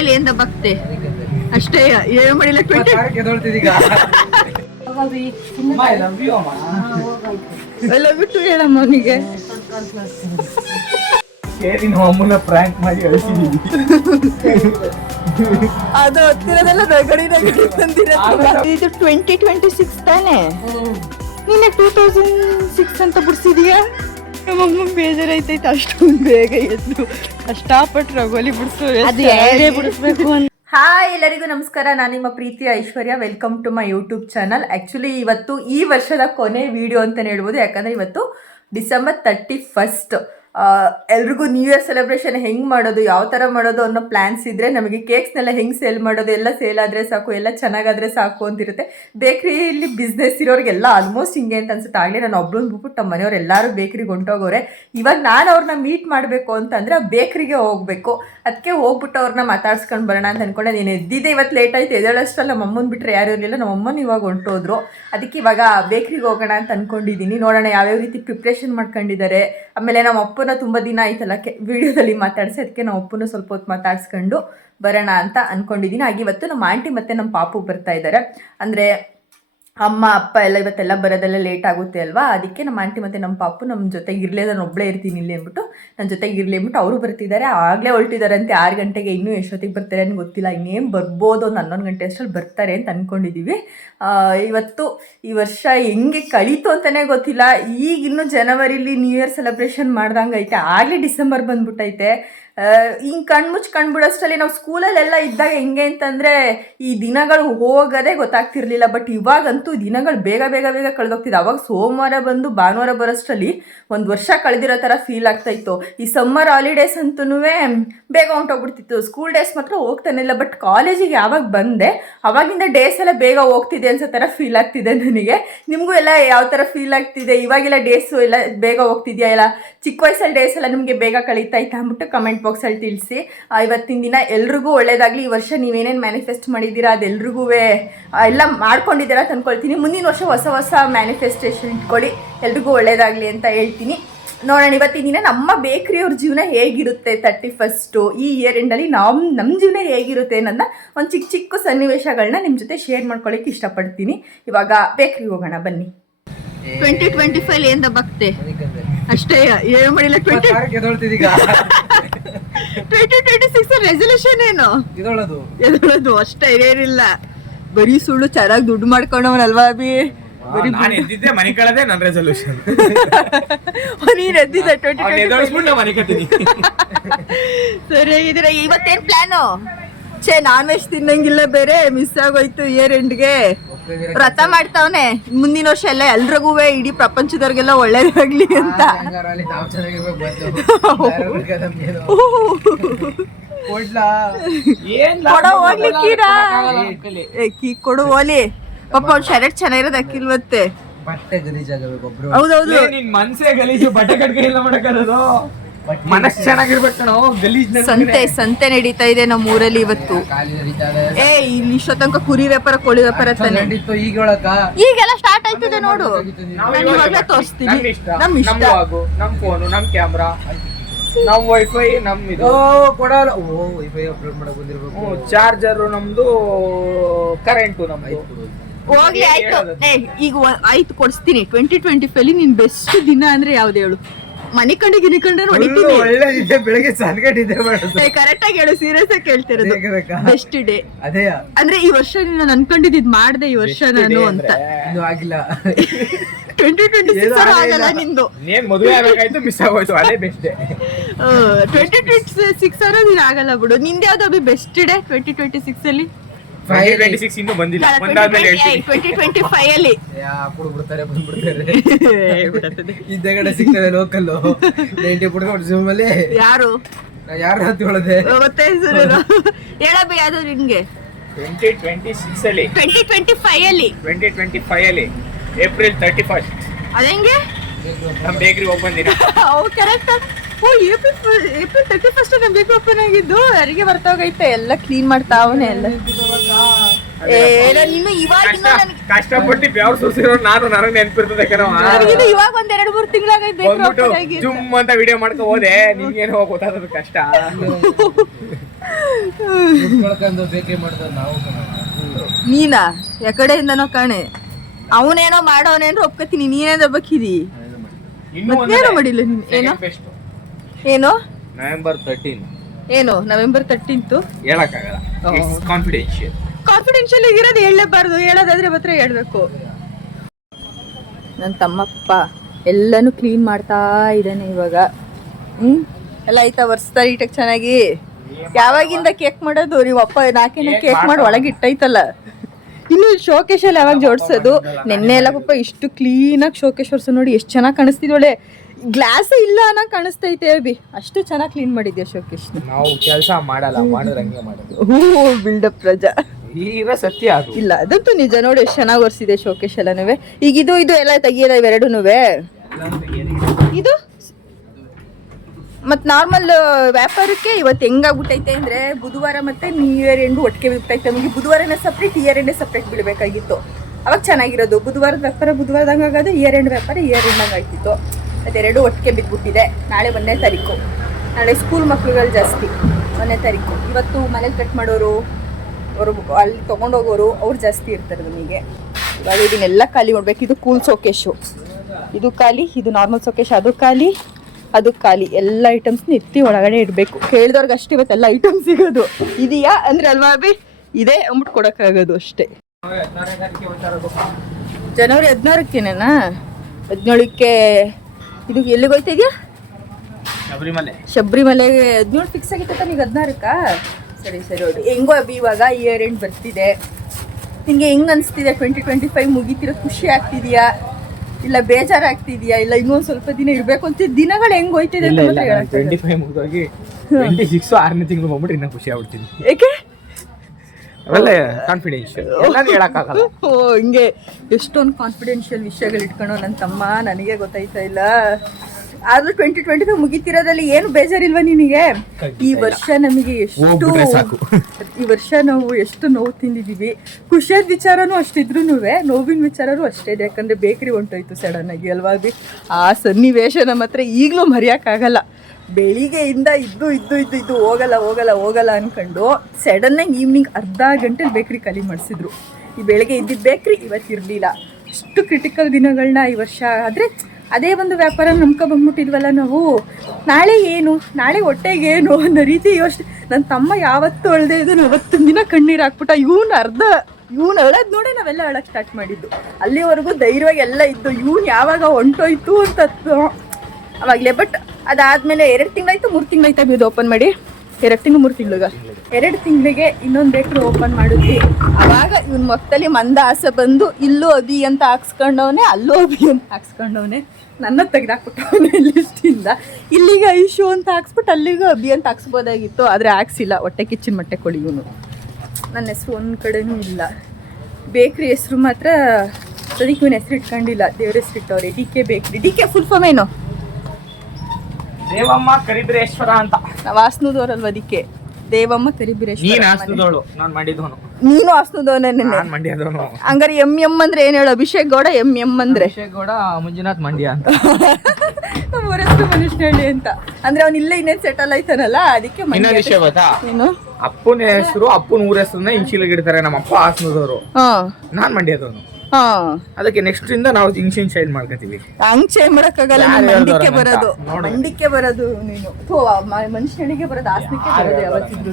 Five ಬಕ್ತೆ ಅಷ್ಟೇ ಏನು ಮಾಡಿಲ್ಲ ಟ್ವೆಂಟಿ ಎಲ್ಲ ಬಿಟ್ಟು ಹೇಳಮ್ಮ ಅವನಿಗೆ. ಅಮ್ಮನ ಪ್ರಾಂಕ್ ಮಾಡಿ ಅದು ಹತ್ತಿರದೆಲ್ಲ ರಗಡಿ ರಗಡಿ ಬಂದಿರೋದು ಇದು ಟ್ವೆಂಟಿ ಟ್ವೆಂಟಿ ಸಿಕ್ಸ್ ತಾನೇ? ನಿನ್ನೆ ಟೂ ತೌಸಂಡ್ ಸಿಕ್ಸ್ ಅಂತ ಬಿಡ್ಸಿದೀಯಾ? ನಮ್ಮಮ್ಮ ಬೇಜಾರೈತೈತೆ ಅಷ್ಟೊಂದು ಬೇಗ ಎದ್ದು. ಕಷ್ಟಪಟ್ಟು ರಂಗೋಲಿ ಬಿಡಿಸು ಅದು ಎರಡೇ ಬಿಡಿಸ್ಬೇಕು ಅಂತ ಹಾಯ್ ಎಲ್ಲರಿಗೂ ನಮಸ್ಕಾರ. ನಾನು ನಿಮ್ಮ Preeti Aishwarya. Welcome to my YouTube channel actually ಇವತ್ತು ಈ ವರ್ಷದ ಕೊನೆ ವಿಡಿಯೋ ಅಂತಲೇ ಹೇಳ್ಬೋದು. ಯಾಕಂದ್ರೆ ಇವತ್ತು ಡಿಸೆಂಬರ್ ತರ್ಟಿ ಫಸ್ಟ್ ಎಲ್ರಿಗೂ ನ್ಯೂ ಇಯರ್ ಸೆಲೆಬ್ರೇಷನ್ ಹೆಂಗೆ ಮಾಡೋದು, ಯಾವ ಥರ ಮಾಡೋದು ಅನ್ನೋ ಪ್ಲ್ಯಾನ್ಸ್ ಇದ್ದರೆ ನಮಗೆ ಕೇಕ್ಸ್ನೆಲ್ಲ ಹೆಂಗೆ ಸೇಲ್ ಮಾಡೋದು, ಎಲ್ಲ ಸೇಲ್ ಆದರೆ ಸಾಕು, ಎಲ್ಲ ಚೆನ್ನಾಗಾದರೆ ಸಾಕು ಅಂತಿರುತ್ತೆ. ಬೇಕ್ರಿಯಲ್ಲಿ ಬಿಸ್ನೆಸ್ ಇರೋರಿಗೆಲ್ಲ ಆಲ್ಮೋಸ್ಟ್ ಹಿಂಗೆ ಅಂತ ಅನ್ಸುತ್ತೆ. ಆಗಲೇ ನಾನು ಒಬ್ರನ್ನ ಬಿಟ್ಬಿಟ್ಟು ನಮ್ಮ ಮನೆಯವ್ರು ಎಲ್ಲರೂ ಬೇಕ್ರಿಗೆ ಹೊಂಟೋಗೋರೆ ಇವಾಗ ನಾನು ಅವ್ರನ್ನ ಮೀಟ್ ಮಾಡಬೇಕು ಅಂತಂದರೆ ಬೇಕ್ರಿಗೆ ಹೋಗಬೇಕು. ಅದಕ್ಕೆ ಹೋಗ್ಬಿಟ್ಟು ಅವ್ರನ್ನ ಮಾತಾಡ್ಸ್ಕೊಂಡು ಬರೋಣ ಅಂತ ಅನ್ಕೊಂಡೆ. ನೀನು ಎದ್ದಿದೆ ಇವತ್ತು ಲೇಟ್ ಆಯ್ತು ಎದ್ದೇಳಷ್ಟರಲ್ಲಿ ನಮ್ಮ ಅಮ್ಮನ ಬಿಟ್ಟರೆ ಯಾರು ಇರಲಿಲ್ಲ. ನಮ್ಮ ಅಮ್ಮನ ಇವಾಗ ಹೊಂಟೋದ್ರು. ಅದಕ್ಕೆ ಇವಾಗ ಬೇಕ್ರಿಗೆ ಹೋಗೋಣ ಅಂತ ಅಂದ್ಕೊಂಡಿದ್ದೀನಿ ನೋಡೋಣ ಯಾವ್ಯಾವ ರೀತಿ ಪ್ರಿಪ್ರೇಷನ್ ಮಾಡ್ಕೊಂಡಿದ್ದಾರೆ. ಆಮೇಲೆ ನಮ್ಮ ಅಪ್ಪನ ತುಂಬ ದಿನ ಆಯ್ತಲ್ಲ ಕೆ, ವಿಡಿಯೋದಲ್ಲಿ ಮಾತಾಡಿಸಿ ಅದಕ್ಕೆ ನಾವು ಅಪ್ಪನ ಸ್ವಲ್ಪ ಹೊತ್ತು ಮಾತಾಡ್ಸ್ಕೊಂಡು ಬರೋಣ ಅಂತ ಅಂದ್ಕೊಂಡಿದ್ದೀನಿ ಹಾಗೆ ಇವತ್ತು ನಮ್ಮ ಆಂಟಿ ಮತ್ತು ನಮ್ಮ ಪಾಪು ಬರ್ತಾ ಇದ್ದಾರೆ ಅಂದರೆ ಅಮ್ಮ, ಅಪ್ಪ ಎಲ್ಲ ಇವತ್ತೆಲ್ಲ ಬರೋದೆಲ್ಲ ಲೇಟ್ ಆಗುತ್ತೆ ಅಲ್ವಾ? ಅದಕ್ಕೆ ನಮ್ಮ ಆಂಟಿ ಮತ್ತೆ ನಮ್ಮ ಪಾಪು ನಮ್ಮ ಜೊತೆಗೆ ಇರಲೇ ನಾನು ಒಬ್ಬಳೇ ಇರ್ತೀನಿ ಇಲ್ಲಿ ಅಂದ್ಬಿಟ್ಟು ನನ್ನ ಜೊತೆಗೆ ಇರಲಿ ಅಂದ್ಬಿಟ್ಟು ಅವರು ಬರ್ತಿದ್ದಾರೆ. ಆಗಲೇ ಹೊರಟಿದ್ದಾರಂತೆ ಆರು ಗಂಟೆಗೆ ಇನ್ನೂ ಎಷ್ಟೊತ್ತಿಗೆ ಬರ್ತಾರೆ ಅಂತ ಗೊತ್ತಿಲ್ಲ. ಇನ್ನೇನು ಬರ್ಬೋದು? ಒಂದು ಹನ್ನೊಂದು ಗಂಟೆ ಅಷ್ಟರಲ್ಲಿ ಬರ್ತಾರೆ ಅಂತ ಅಂದ್ಕೊಂಡಿದ್ದೀವಿ ಇವತ್ತು ಈ ವರ್ಷ ಹೆಂಗೆ ಕಳೀತು ಅಂತಲೇ ಗೊತ್ತಿಲ್ಲ. ಈಗಿನ್ನೂ ಜನವರಿಲಿ ನ್ಯೂ ಇಯರ್ ಸೆಲೆಬ್ರೇಷನ್ ಮಾಡ್ದಂಗೆ ಐತೆ ಆಗಲೇ ಡಿಸೆಂಬರ್ ಬಂದ್ಬಿಟ್ಟೈತೆ. ಹಿಂಗೆ ಕಣ್ಮುಚ್ಚಿ ಕಣ್ಬಿಡೋಷ್ಟರಲ್ಲಿ ನಾವು ಸ್ಕೂಲಲ್ಲೆಲ್ಲ ಇದ್ದಾಗ ಹೆಂಗೆ ಅಂತಂದರೆ ಈ ದಿನಗಳು ಹೋಗೋದೇ ಗೊತ್ತಾಗ್ತಿರ್ಲಿಲ್ಲ ಬಟ್ ಇವಾಗಂತೂ ದಿನಗಳು ಬೇಗ ಬೇಗ ಬೇಗ ಕಳೆದೋಗ್ತಿದೆ. ಅವಾಗ ಸೋಮವಾರ ಬಂದು ಭಾನುವಾರ ಬರೋಷ್ಟರಲ್ಲಿ ಒಂದು ವರ್ಷ ಕಳೆದಿರೋ ಥರ ಫೀಲ್ ಆಗ್ತಾಯಿತ್ತು ಈ ಸಮ್ಮರ್ ಹಾಲಿಡೇಸ್ ಅಂತೂ ಬೇಗ ಹೊಂಟೋಗ್ಬಿಡ್ತಿತ್ತು. ಸ್ಕೂಲ್ ಡೇಸ್ ಮಾತ್ರ ಹೋಗ್ತಾನೆ ಇಲ್ಲ ಬಟ್ ಕಾಲೇಜಿಗೆ ಯಾವಾಗ ಬಂದೆ, ಅವಾಗಿಂದ ಡೇಸ್ ಎಲ್ಲ ಬೇಗ ಹೋಗ್ತಿದೆ ಅನ್ಸೋ ಥರ ಫೀಲ್ ಆಗ್ತಿದೆ ನನಗೆ. ನಿಮಗೂ ಎಲ್ಲ ಯಾವ ಥರ ಫೀಲ್ ಆಗ್ತಿದೆ? ಇವಾಗೆಲ್ಲ ಡೇಸು ಎಲ್ಲ ಬೇಗ ಹೋಗ್ತಿದ್ಯಾ? ಎಲ್ಲ ಚಿಕ್ಕ ವಯಸ್ಸಲ್ಲಿ ಡೇಸ್ ಎಲ್ಲ ನಿಮಗೆ ಬೇಗ ಕಳೀತಾ ಇತ್ತು? ಅಂದ್ಬಿಟ್ಟು ಕಮೆಂಟ್ ಬಾಕ್ಸಲ್ಲಿ ತಿಳಿಸಿ ಇವತ್ತಿನ ದಿನ ಎಲ್ರಿಗೂ ಒಳ್ಳೇದಾಗಲಿ. ಈ ವರ್ಷ ನೀವೇನೇನು ಮ್ಯಾನಿಫೆಸ್ಟ್ ಮಾಡಿದ್ದೀರಾ ಅದೆಲ್ರಿಗೂ ಎಲ್ಲ ಮಾಡ್ಕೊಂಡಿದ್ದೀರಾ ಅಂತ ಅಂದ್ಕೊಳ್ತೀನಿ ಮುಂದಿನ ವರ್ಷ ಹೊಸ ಹೊಸ ಮ್ಯಾನಿಫೆಸ್ಟೇಷನ್ ಇಟ್ಕೊಳ್ಳಿ. ಎಲ್ರಿಗೂ ಒಳ್ಳೇದಾಗಲಿ ಅಂತ ಹೇಳ್ತೀನಿ. ನೋಡೋಣ ಇವತ್ತಿನ ದಿನ ನಮ್ಮ ಬೇಕ್ರಿಯವ್ರ ಜೀವನ ಹೇಗಿರುತ್ತೆ ತರ್ಟಿ ಫಸ್ಟು ಈ ಇಯರ್ ಎಂಡಲ್ಲಿ ನಮ್ಮ ನಮ್ಮ ಜೀವನ ಹೇಗಿರುತ್ತೆ ಅನ್ನೋದನ್ನ ಒಂದು ಚಿಕ್ಕ ಚಿಕ್ಕ ಸನ್ನಿವೇಶಗಳನ್ನ ನಿಮ್ಮ ಜೊತೆ ಶೇರ್ ಮಾಡ್ಕೊಳ್ಳೋಕೆ ಇಷ್ಟಪಡ್ತೀನಿ. ಇವಾಗ ಬೇಕ್ರಿಗೆ ಹೋಗೋಣ ಬನ್ನಿ. ಟ್ವೆಂಟಿ ಟ್ವೆಂಟಿ ಫೈವ್ ಏನ್ ಬಗ್ತೆ ಅಷ್ಟೇ ಏನು ಮಾಡಿಲ್ಲ twenty twenty twenty six resolution ಏನು ಎದಳೋದು ಅಷ್ಟೇ ಏನಿಲ್ಲ. ಬರೀ ಸುಳ್ಳು ಚೆನ್ನಾಗಿ ದುಡ್ಡು ಮಾಡ್ಕೊಂಡವನಲ್ವಾ ಅಭಿ? ನಾನು ಎದ್ದಿದ್ದೆ ಮನೆ ಕಳದೆ ನನ್ನ ರೆಸಲ್ಯೂಷನ್ ನೀನ್ ಎದ್ದಿದ್ದ ಟ್ವೆಂಟಿ ಮನೆ ಸರಿಯಾಗಿದ್ದೀರ ಇವತ್ತೇನ್ ಪ್ಲಾನು ಛೇ ನಾನ್ ವೆಜ್ ತಿನ್ನಂಗಿಲ್ಲ ಬೇರೆ ಮಿಸ್ ಆಗೋಯ್ತು ಇಯರ್ ಎಂಡ್ಗೆ ವ್ರತ ಮಾಡ್ತಾವನೆ. ಮುಂದಿನ ವರ್ಷ ಎಲ್ಲ ಎಲ್ರಿಗೂ ಇಡೀ ಪ್ರಪಂಚದವ್ರಿಗೆಲ್ಲ ಒಳ್ಳೇದಾಗ್ಲಿ ಅಂತ. ಏನ್ ಕೊಡೋ ಹೋಗ್ಲಿ ಕೀರಾ. ಏ, ಕೀ ಕೊಡು ಓಲಿ ಪಾಪ ಅವ್ನ ಶರ್ಟ್ ಚೆನ್ನಾಗಿರೋದು ಅಕ್ಕಿಲ್ವತ್ತೆ ಬಟ್ಟೆ ಗಲೀಜಾಗಬೇಕು ಹೌದೌದು. ನಿನ್ ಮನ್ಸೇ ಗಲೀಜು ಬಟ್ಟೆ ಕಟ್ಗೆ ಮಾಡಕ್ಕಾಗದು ಮನಸ್ ಚೆನ್ನಾಗಿರ್ಬೇಕು ಗಲೀಜ್ ಸಂತೆ ಸಂತೆ ನಡೀತಾ ಇದೆ ನಮ್ಮ ಊರಲ್ಲಿ ಇವತ್ತು. ಏ ಇಲ್ಲಿ ಇಷ್ಟೋ ತನಕ ಕುರಿ ವ್ಯಾಪಾರ ಕೋಳಿ ವ್ಯಾಪಾರ ತಾನೆ? ನಡೀತು ಈಗ ಒಳಗ ಈಗೆಲ್ಲ ಸ್ಟಾರ್ಟ್ ಆಯ್ತದೆ ನೋಡು. ನಾನು ಇವಾಗಲೇ ತೋರಿಸ್ತೀನಿ. ನಮ್ ಇಷ್ಟ ನಮ್ ನಮ್ ಫೋನು ನಮ್ ಕ್ಯಾಮ್ರಾ ನಮ್ ವೈಫೈ ನಮ್ ಇದು. ಓ ಕೊಡಲ್ಲ. ಓ ವೈಫೈ ಅಪ್ಲೋಡ್ ಮಾಡಕ್ ಬಂದಿರ್ಬೇಕು. ಚಾರ್ಜರ್ ನಮ್ದು ಕರೆಂಟು ನಮ್ದು. ಹೋಗ್ಲಿ ಆಯ್ತು. ಏ ಈಗ ಆಯ್ತು ಕೊಡಿಸ್ತೀನಿ. ಟ್ವೆಂಟಿ ಟ್ವೆಂಟಿ ಫೈವ್ ನಿನ್ ಬೆಸ್ಟ್ ದಿನ ಅಂದ್ರೆ ಯಾವ್ದು ಹೇಳು? ಮನೆ ಕಂಡು ಗಿನಿ ಕಂಡ್ರೆ ಹೊಡಿತೀನಿ ಒಳ್ಳೆದಿದೆ ಬೆಳಗ್ಗೆ ಸನ್ಗಟ್ ಇದೆ ಮಾಡೋದು ಕರೆಕ್ಟ್ ಆಗಿ ಹೇಳು ಸೀರಿಯಸ್ ಆಗಿ ಕೇಳ್ತಿರೋದು. ಬೆಸ್ಟ್ ಡೇ ಅದೇ. ಅಂದ್ರೆ ಈ ವರ್ಷ ನಾನು ಅನ್ಕೊಂಡಿದ್ದು ಮಾಡ್ದೆ ಈ ವರ್ಷ ನಾನು ಅಂತ. ಇದು ಆಗಿಲ್ಲ. ಟ್ವೆಂಟಿ ಟ್ವೆಂಟಿ ಸಿಕ್ಸ್ ಆಗಲ್ಲ ನಿಂದು. ನೀನ್ ಮದುವೆ ಆಗಬೇಕಾಯ್ತು ಮಿಸ್ ಆಗೋಯ್ತು ಅದೇ ಬೆಸ್ಟ್ ಟ್ವೆಂಟಿ ಟ್ವೆಂಟಿ ಸಿಕ್ಸ್ ಅನ್ನೋದು ನೀನು ಆಗಲ್ಲ ಬಿಡು. ನಿಂದ ಯಾವ್ದು Abhi best day twenty twenty six ಅಲ್ಲಿ? ಟ್ವೆಂಟಿ ಟ್ವೆಂಟಿ ಸಿಕ್ಸ್ ಇನ್ನೂ ಬಂದಿಲ್ಲ ಬಂದಾದ್ಮೇಲೆ ಹೇಳ್ತೀನಿ. ಟ್ವೆಂಟಿ ಟ್ವೆಂಟಿ ಫೈವ್ ಅಲ್ಲಿ. ಯಾ ಬಿಡ್ತಾರೆ ಬಂದ್ಬಿಡ್ತಾರೆ ಇದ್ದಗಡೆ ಸಿಗ್ತವೆ ಲೋಕಲ್ ನೈಂಟಿ ಬಿಡ್ಕೊಂಡು ಅಲ್ಲಿ. ಯಾರು? ಯಾರು ಅಂತ ಹೇಳದೆ ಮತ್ತೆ ಹೇಳಬಿ ಯಾವ್ದು ನಿನ್ಗೆ? ಟ್ವೆಂಟಿ ಟ್ವೆಂಟಿ ಸಿಕ್ಸ್ ಅಲ್ಲಿ. ಟ್ವೆಂಟಿ ಟ್ವೆಂಟಿ ಫೈವ್ ಅಲ್ಲಿ. ಟ್ವೆಂಟಿ ಟ್ವೆಂಟಿ ಫೈವ್ ಅಲ್ಲಿ. ಏಪ್ರಿಲ್ ತರ್ಟಿ ಫಸ್ಟ್ ಅದಂಗೆ? ಬೇಕ್ರಿ ಅವು ಕರೆಕ್ಟ್ ಓ April April thirty first open ಆಗಿದ್ದು ಯಾರಿಗೆ ಬರ್ತಾಗೈತೆ ಎಲ್ಲ ಕ್ಲೀನ್ ಮಾಡ್ತಾವನೆ ಎಲ್ಲ. ಏ ನಾನು ಇನ್ನು ಇವಾಗ ಕಷ್ಟ ಕಷ್ಟಪಟ್ಟು ಸುಸಿರೋ ನಾನು ನನಗೆ ನೆನಪಿರ್ತದೆ ಕಣವ ಇವಾಗ ಒಂದ್ ಎರಡ್ ಮೂರ್ ತಿಂಗಳಾಗೈತೆ ಓಪನ್ ಜುಮ್ ಅಂತ ವಿಡಿಯೋ ಮಾಡ್ಕೊ ಹೋದೆ ನಿಮ್ಗೇನು ಗೊತ್ತಾಗೋದು ಕಷ್ಟ. ಕುತ್ಕೊಳ್ಕೊಂಡು ಬೇಕ್ರಿ ಮಾಡಿದ್ರೆ ನಾವು ನೀನಾ? ಯಾಕಡೆಯಿಂದನೋ ಕಾಣೆ. ಅವನೇನೋ ಮಾಡೋನೇನ್ರು ಒಪ್ಕೋತೀನಿ ನೀನೇನ ಬಕ್ಕಿದಿ ಇನ್ನೂ ಮಾಡಿಲ್ಲ ಏನೋ? ಏನೋ? ನವೆಂಬರ್ ತರ್ಟೀನ್ ಏನು? ನವೆಂಬರ್ ತರ್ಟೀನ್ತು ಹೇಳಕ್ಕಾಗಲ್ಲ. ಕಾನ್ಫಿಡೆನ್ಷಿಯಲ್ ಕಾನ್ಫಿಡೆನ್ಷಿಯಲ್ ಆಗಿರೋದು ಹೇಳಲೇಬಾರ್ದು ಹೇಳೋದಾದ್ರೆ ಮಾತ್ರ ಹೇಳ್ಬೇಕು. ನನ್ನ ತಮ್ಮಪ್ಪ ಎಲ್ಲನೂ ಕ್ಲೀನ್ ಮಾಡ್ತಾ ಇದ್ದಾನೆ ಇವಾಗ. ಹ್ಮ್? ಎಲ್ಲ ಆಯ್ತಾ? ವರ್ಷದ ಈಟಕ್ಕೆ ಚೆನ್ನಾಗಿ? ಯಾವಾಗಿಂದ ಕೇಕ್ ಮಾಡೋದು? ನೀವು ಅಪ್ಪ ನಾಲ್ಕಿನ ಕೇಕ್ ಮಾಡಿ ಒಳಗೆ ಇಟ್ಟೈತಲ್ಲ ಇನ್ನು ಶೋಕೇಶಲ್ಲಿ ಯಾವಾಗ ಜೋಡಿಸೋದು. ನಿನ್ನೆ ಎಲ್ಲ ಪಾಪ ಇಷ್ಟು ಕ್ಲೀನಾಗಿ ಶೋಕೇಶ್ ಒರ್ಸು ನೋಡಿ ಎಷ್ಟು ಚೆನ್ನಾಗಿ ಕಾಣಿಸ್ತಿದ್ದೊಳೆ ಗ್ಲಾಸ್ ಇಲ್ಲ ಅನ್ನೋ ಕಾಣಿಸ್ತೈತೆ ಬಿ ಅಷ್ಟು ಚೆನ್ನಾಗಿ ಕ್ಲೀನ್ ಮಾಡಿದ್ಯಾ ಶೋಕೇಶ್ ನಾವು ಕೆಲಸ ಮಾಡಲ್ಲ ಮಾಡಿದ್ರೆ ಹಂಗೆ ಮಾಡೋದು. ಹೂ ಬಿಲ್ಡಪ್ ರಜಾ. ಈಗ ಸತ್ಯ ಅದು. ಇಲ್ಲ ಅದಂತೂ ನಿಜ ನೋಡಿ ಎಷ್ಟು ಚೆನ್ನಾಗಿ ಒರೆಸಿದೆ ಶೋಕೇಶ್ ಎಲ್ಲನೂ ಈಗ ಇದು ಇದು ಎಲ್ಲ ತೆಗಿಯೋದ ಇವೆರಡೂ ಇದು? ಮತ್ತು ನಾರ್ಮಲ್ ವ್ಯಾಪಾರಕ್ಕೆ ಇವತ್ತು ಹೆಂಗಾಗ್ಬಿಟ್ಟೈತೆ ಅಂದರೆ ಬುಧವಾರ ಮತ್ತು ನ್ಯೂ ಇಯರ್ ಎಂಡು ಒಟ್ಟಿಗೆ ಬಿಡ್ತೈತೆ ನಮಗೆ ಬುಧವಾರನೇ ಸಪ್ರೇಟ್ ಇಯರ್ ಎಂಡೇ ಸಪ್ರೇಟ್ ಬಿಡಬೇಕಾಗಿತ್ತು. ಅವಾಗ ಚೆನ್ನಾಗಿರೋದು. ಬುಧವಾರದ ವ್ಯಾಪಾರ ಬುಧವಾರದಂಗೆ ಆಗೋದು ಇಯರ್ ಎಂಡ್ ವ್ಯಾಪಾರ ಇಯರ್ ಎಂಡಂಗೆ ಆಗ್ತಿತ್ತು. ಅದೆರಡು ಒಟ್ಟಿಗೆ ಬಿದ್ದುಬಿಟ್ಟಿದೆ ನಾಳೆ ಒಂದನೇ ತಾರೀಕು. ನಾಳೆ ಸ್ಕೂಲ್ ಮಕ್ಳುಗಳು ಜಾಸ್ತಿ. ಒಂದನೇ ತಾರೀಕು. ಇವತ್ತು ಮನೇಲಿ ಕಟ್ ಮಾಡೋರು, ಅವರು ಅಲ್ಲಿ ತೊಗೊಂಡೋಗೋರು, ಅವ್ರು ಜಾಸ್ತಿ ಇರ್ತಾರೆ ನಮಗೆ. ಇವಾಗ ಇದನ್ನೆಲ್ಲ ಖಾಲಿ ಮಾಡ್ಬೇಕು. ಇದು ಕೂಲ್ ಸೋಕೇಶು ಇದು ಖಾಲಿ, ಇದು ನಾರ್ಮಲ್ ಸೋಕೇಶ್ ಅದು ಖಾಲಿ. ಅದು ಖಾಲಿ. ಎಲ್ಲ ಐಟಮ್ಸ್ ಎತ್ತಿ ಒಳಗಡೆ ಇಡಬೇಕು. ಕೇಳಿದವ್ರಿಗೆ ಅಷ್ಟೇ ಇವತ್ತೆಲ್ಲ ಐಟಮ್ ಸಿಗೋದು. ಇದೆಯಾ? ಅಂದ್ರೆ ಅಲ್ವಾ ಬಿ ಇದೆ ಅಂದ್ಬಿಟ್ಟು ಕೊಡೋಕ್ಕಾಗೋದು ಅಷ್ಟೇ. ಜನವರಿ ಹದಿನಾರಕ್ಕೇನೇನಾ? ಹದಿನೇಳಕ್ಕೆ ಇದು ಎಲ್ಲಿಗೆ ಹೋಯ್ತಾ ಇದೆಯಾ? ಶಬರಿಮಲೆ. ಶಬರಿಮಲೆಗೆ ಹದಿನೇಳು ಫಿಕ್ಸ್ ಆಗಿತ್ತ ನೀವು ಹದಿನಾರಕ್ಕಾ? ಸರಿ ಸರಿ ನೋಡಿ. ಹೆಂಗೋ ಅಭಿ ಇವಾಗ ಇಯರ್ ಎಂಡ್ ಬರ್ತಿದೆ. ನಿಮಗೆ ಹೆಂಗ್ ಅನಿಸ್ತಿದೆ? ಟ್ವೆಂಟಿ ಟ್ವೆಂಟಿ ಫೈವ್ ಮುಗಿತಿರೋ ಖುಷಿ ಆಗ್ತಿದ್ಯಾ? ಇಲ್ಲ ಬೇಜಾರಾಗ್ತಿದ್ಯಾ? ಇಲ್ಲ ಇನ್ನೊಂದ್ ಸ್ವಲ್ಪ ದಿನ ಇರ್ಬೇಕು ಅಂತ ದಿನಗಳು ಹೆಂಗ್ ಹೋಯ್ತಿದೆ ಇಲ್ಲ ಅಂತ ಇಲ್ಲ ಹೇಳಕ್ಕಾಗಲ್ಲ. ಟ್ವೆಂಟಿ ಫೈವ್ ಮುಗಿದೋಗಿ ಟ್ವೆಂಟಿ ಸಿಕ್ಸ್ ಆರನೇ ತಿಂಗಳು ಬಂದ್ಬಿಟ್ಟು ಇನ್ನೂ ಖುಷಿ ಆಗ್ಬಿಡ್ತೀನಿ. ಏಕೆ? ಅವೆಲ್ಲ ಕಾನ್ಫಿಡೆನ್ಷಿಯಲ್ ಎಲ್ಲಾನು ಹೇಳಕ್ಕಾಗಲ್ಲ. ಓ ಹಿಂಗೆ ಎಷ್ಟೊಂದು ಕಾನ್ಫಿಡೆನ್ಷಿಯಲ್ ವಿಷಯಗಳು ಇಟ್ಕೊಂಡು ನನ್ನ ತಮ್ಮ ನನಗೆ ಗೊತ್ತಾಯ್ತಾ ಇಲ್ಲ. ಆದ್ರೂ ಟ್ವೆಂಟಿ ಟ್ವೆಂಟಿ ಫೈವ್ ಮುಗಿತಿರೋದ್ರಲ್ಲಿ ಏನು ಬೇಜಾರಿಲ್ವಾ ನಿನಗೆ? ಈ ವರ್ಷ ನಮಗೆ ಎಷ್ಟು ಈ ವರ್ಷ ನಾವು ಎಷ್ಟು ನೋವು ತಿಂದಿದ್ದೀವಿ. ಖುಷಿಯಾದ ವಿಚಾರನೂ ಅಷ್ಟಿದ್ರು ನೋವಿನ ವಿಚಾರನೂ ಅಷ್ಟೇ ಇದೆ. ಯಾಕಂದ್ರೆ ಬೇಕರಿ ಹೊಂಟೋಯ್ತು ಸಡನ್ ಆಗಿ ಅಲ್ವಾ? ಆ ಸನ್ನಿವೇಶ ನಮ್ಮ ಹತ್ರ ಈಗಲೂ ಮರೆಯೋಕ್ಕಾಗಲ್ಲ. ಬೆಳಿಗ್ಗೆಯಿಂದ ಇದ್ದು ಇದ್ದು ಇದ್ದು ಇದ್ದು ಹೋಗಲ್ಲ ಹೋಗಲ್ಲ ಹೋಗಲ್ಲ ಅನ್ಕೊಂಡು ಸಡನ್ನಾಗಿ ಈವ್ನಿಂಗ್ ಅರ್ಧ ಗಂಟೆ ಬೇಕ್ರಿ ಖಾಲಿ ಮಾಡಿಸಿದ್ರು. ಈ ಬೆಳಗ್ಗೆ ಇದ್ದಿದ್ದು ಬೇಕ್ರಿ ಇವತ್ತು ಇರಲಿಲ್ಲ ಅಷ್ಟು ಕ್ರಿಟಿಕಲ್ ದಿನಗಳನ್ನ ಈ ವರ್ಷ ಆದರೆ ಅದೇ ಒಂದು ವ್ಯಾಪಾರ ನಂಬ್ಕೊ ಬಂದ್ಬಿಟ್ಟಿದ್ವಲ್ಲ ನಾವು. ನಾಳೆ ಏನು? ನಾಳೆ ಹೊಟ್ಟೆಗೇನು ಅನ್ನೋ ರೀತಿ ಯೋಚನೆ. ನನ್ನ ತಮ್ಮ ಯಾವತ್ತೂ ಅಳದೆ ಇದ್ದಾನೆ ಅವತ್ತೊಂದು ದಿನ ಕಣ್ಣೀರು ಹಾಕ್ಬಿಟ್ಟ ಇವನು ಅರ್ಧ, ಇವನು ಅಳೋದು ನೋಡಿ ನಾವೆಲ್ಲ ಅಳಕ್ಕೆ ಸ್ಟಾರ್ಟ್ ಮಾಡಿದ್ದು. ಅಲ್ಲಿವರೆಗೂ ಧೈರ್ಯವಾಗಿ ಎಲ್ಲ ಇದ್ದು, ಇವನು ಯಾವಾಗ ಹೊಂಟೋಯ್ತು ಅಂತ ಅವಾಗಲೇ ಬಟ್ ಅದಾದಮೇಲೆ ಎರಡು ತಿಂಗಳಾಯ್ತು, ಮೂರು ತಿಂಗಳಾಯ್ತು ಇದು ಓಪನ್ ಮಾಡಿ. ಎರಡು ತಿಂಗಳು, ಮೂರು ತಿಂಗಳಿಗ ಎರಡು ತಿಂಗಳಿಗೆ ಇನ್ನೊಂದು ಬೇಕ್ರಿ ಓಪನ್ ಮಾಡಿದ್ವಿ. ಅವಾಗ ಇವನ್ ಮೊತ್ತಲ್ಲಿ ಮಂದ ಆಸೆ ಬಂದು, ಇಲ್ಲೂ ಅಭಿ ಅಂತ ಹಾಕ್ಸ್ಕೊಂಡವನೆ, ಅಲ್ಲೂ ಅಭಿ ಅಂತ ಹಾಕ್ಸ್ಕೊಂಡವನೆ. ನನ್ನ ತೆಗ್ದಾಕ್ಬಿಟ್ಟವನೆ ಲಿಸ್ಟಿಂದ ಇಲ್ಲಿಗೆ ಐಶು ಅಂತ ಹಾಕ್ಸ್ಬಿಟ್ಟು ಅಲ್ಲಿಗೂ ಅಭಿ ಅಂತ ಹಾಕ್ಸ್ಬೋದಾಗಿತ್ತು ಆದರೆ ಹಾಕ್ಸಿಲ್ಲ. ಹೊಟ್ಟೆ ಕಿಚ್ಚಿನ ಮಟ್ಟೆ ಕೊಡಿ ಇವನು. ನನ್ನ ಹೆಸರು ಒಂದು ಕಡೆನೂ ಇಲ್ಲ. ಬೇಕ್ರಿ ಹೆಸರು ಮಾತ್ರ ಸದಿಕ್ ಇವನ ಹೆಸರು ಇಟ್ಕೊಂಡಿಲ್ಲ. ದೇವ್ರ ಹೆಸರು ಇಟ್ಟವ್ರೆ. D K bakery. D K full form ಏನು? ದೇವಮ್ಮ ಕರಿದ್ರೇಶ್ವರ ಅಂತ. ನಾವು ಹಾಸನದವ್ರಲ್ವ ಅದಕ್ಕೆ ದೇವಮ್ಮ ಕರಿಬಿರೇಶ್ವರ ನೀನ್ ಮನೆ. ಆಸ್ತದವಳು ನಾನ್ ಮಾಡಿದವನು. ನೀನು ಹಾಸನದವನೇ ನಾನ್ ಮಂಡ್ಯದವನು ಹಂಗಾರೆ ಎಂ ಎಂ ಅಂದ್ರೆ ಏನ್ ಹೇಳು? ಅಭಿಷೇಕ್ ಗೌಡ ಎಂ ಎಂ ಅಂದ್ರೆ? ಗೌಡ ಮಂಜುನಾಥ್ ಮಂಡ್ಯ ಅಂತ. ನಮ್ಮ ಊರ ಹೆಸರು ಮನುಷ್ಯನಹಳ್ಳಿ ಅಂತ. ಅಂದ್ರೆ ಅವ್ನು ಇಲ್ಲೇ ಇನ್ನೇನ್ ಸೆಟಲ್ ಆಯ್ತಾನಲ್ಲ ಅದಕ್ಕೆ ಮಂಡ್ಯ ಇನ್ನೊಂದು ವಿಷಯ ಗೊತ್ತಾ? ಏನು? ಅಪ್ಪನ ಹೆಸರು ಅಪ್ಪನ ಊರ ಹೆಸರನ್ನ ಇಂಚಿಲಿಗೆ ಇಡ್ತಾರೆ ನಮ್ಮ ಅಪ್ಪ ಹಾಸನದವರು. ಹಾ. ನಾನ್ ಮಂಡ್ಯದವನು. ಹಾ. ಅದಕ್ಕೆ ನೆಕ್ಸ್ಟ್ ಇಂದ ನಾವು ಇಂಚಿನ್ ಚೇಂಜ್ ಮಾಡ್ಕೋತೀವಿ. ಹಂಗ್ ಚೇಂಜ್ ಮಾಡಕ್ಕಾಗಲ್ಲ ನೀನ್ ಮಂಡಿಕ್ಕೆ ಬರೋದು. ಮಂಡಿಕೆ ಬರೋದು ನೀನು. ಥೋ, ಮ- ಮನುಷ್ಯನಿಗೆ ಬರೋದು ಆಸ್ತಿಕೆ ಬರೋದು ಯಾವತ್ತಿದ್ರು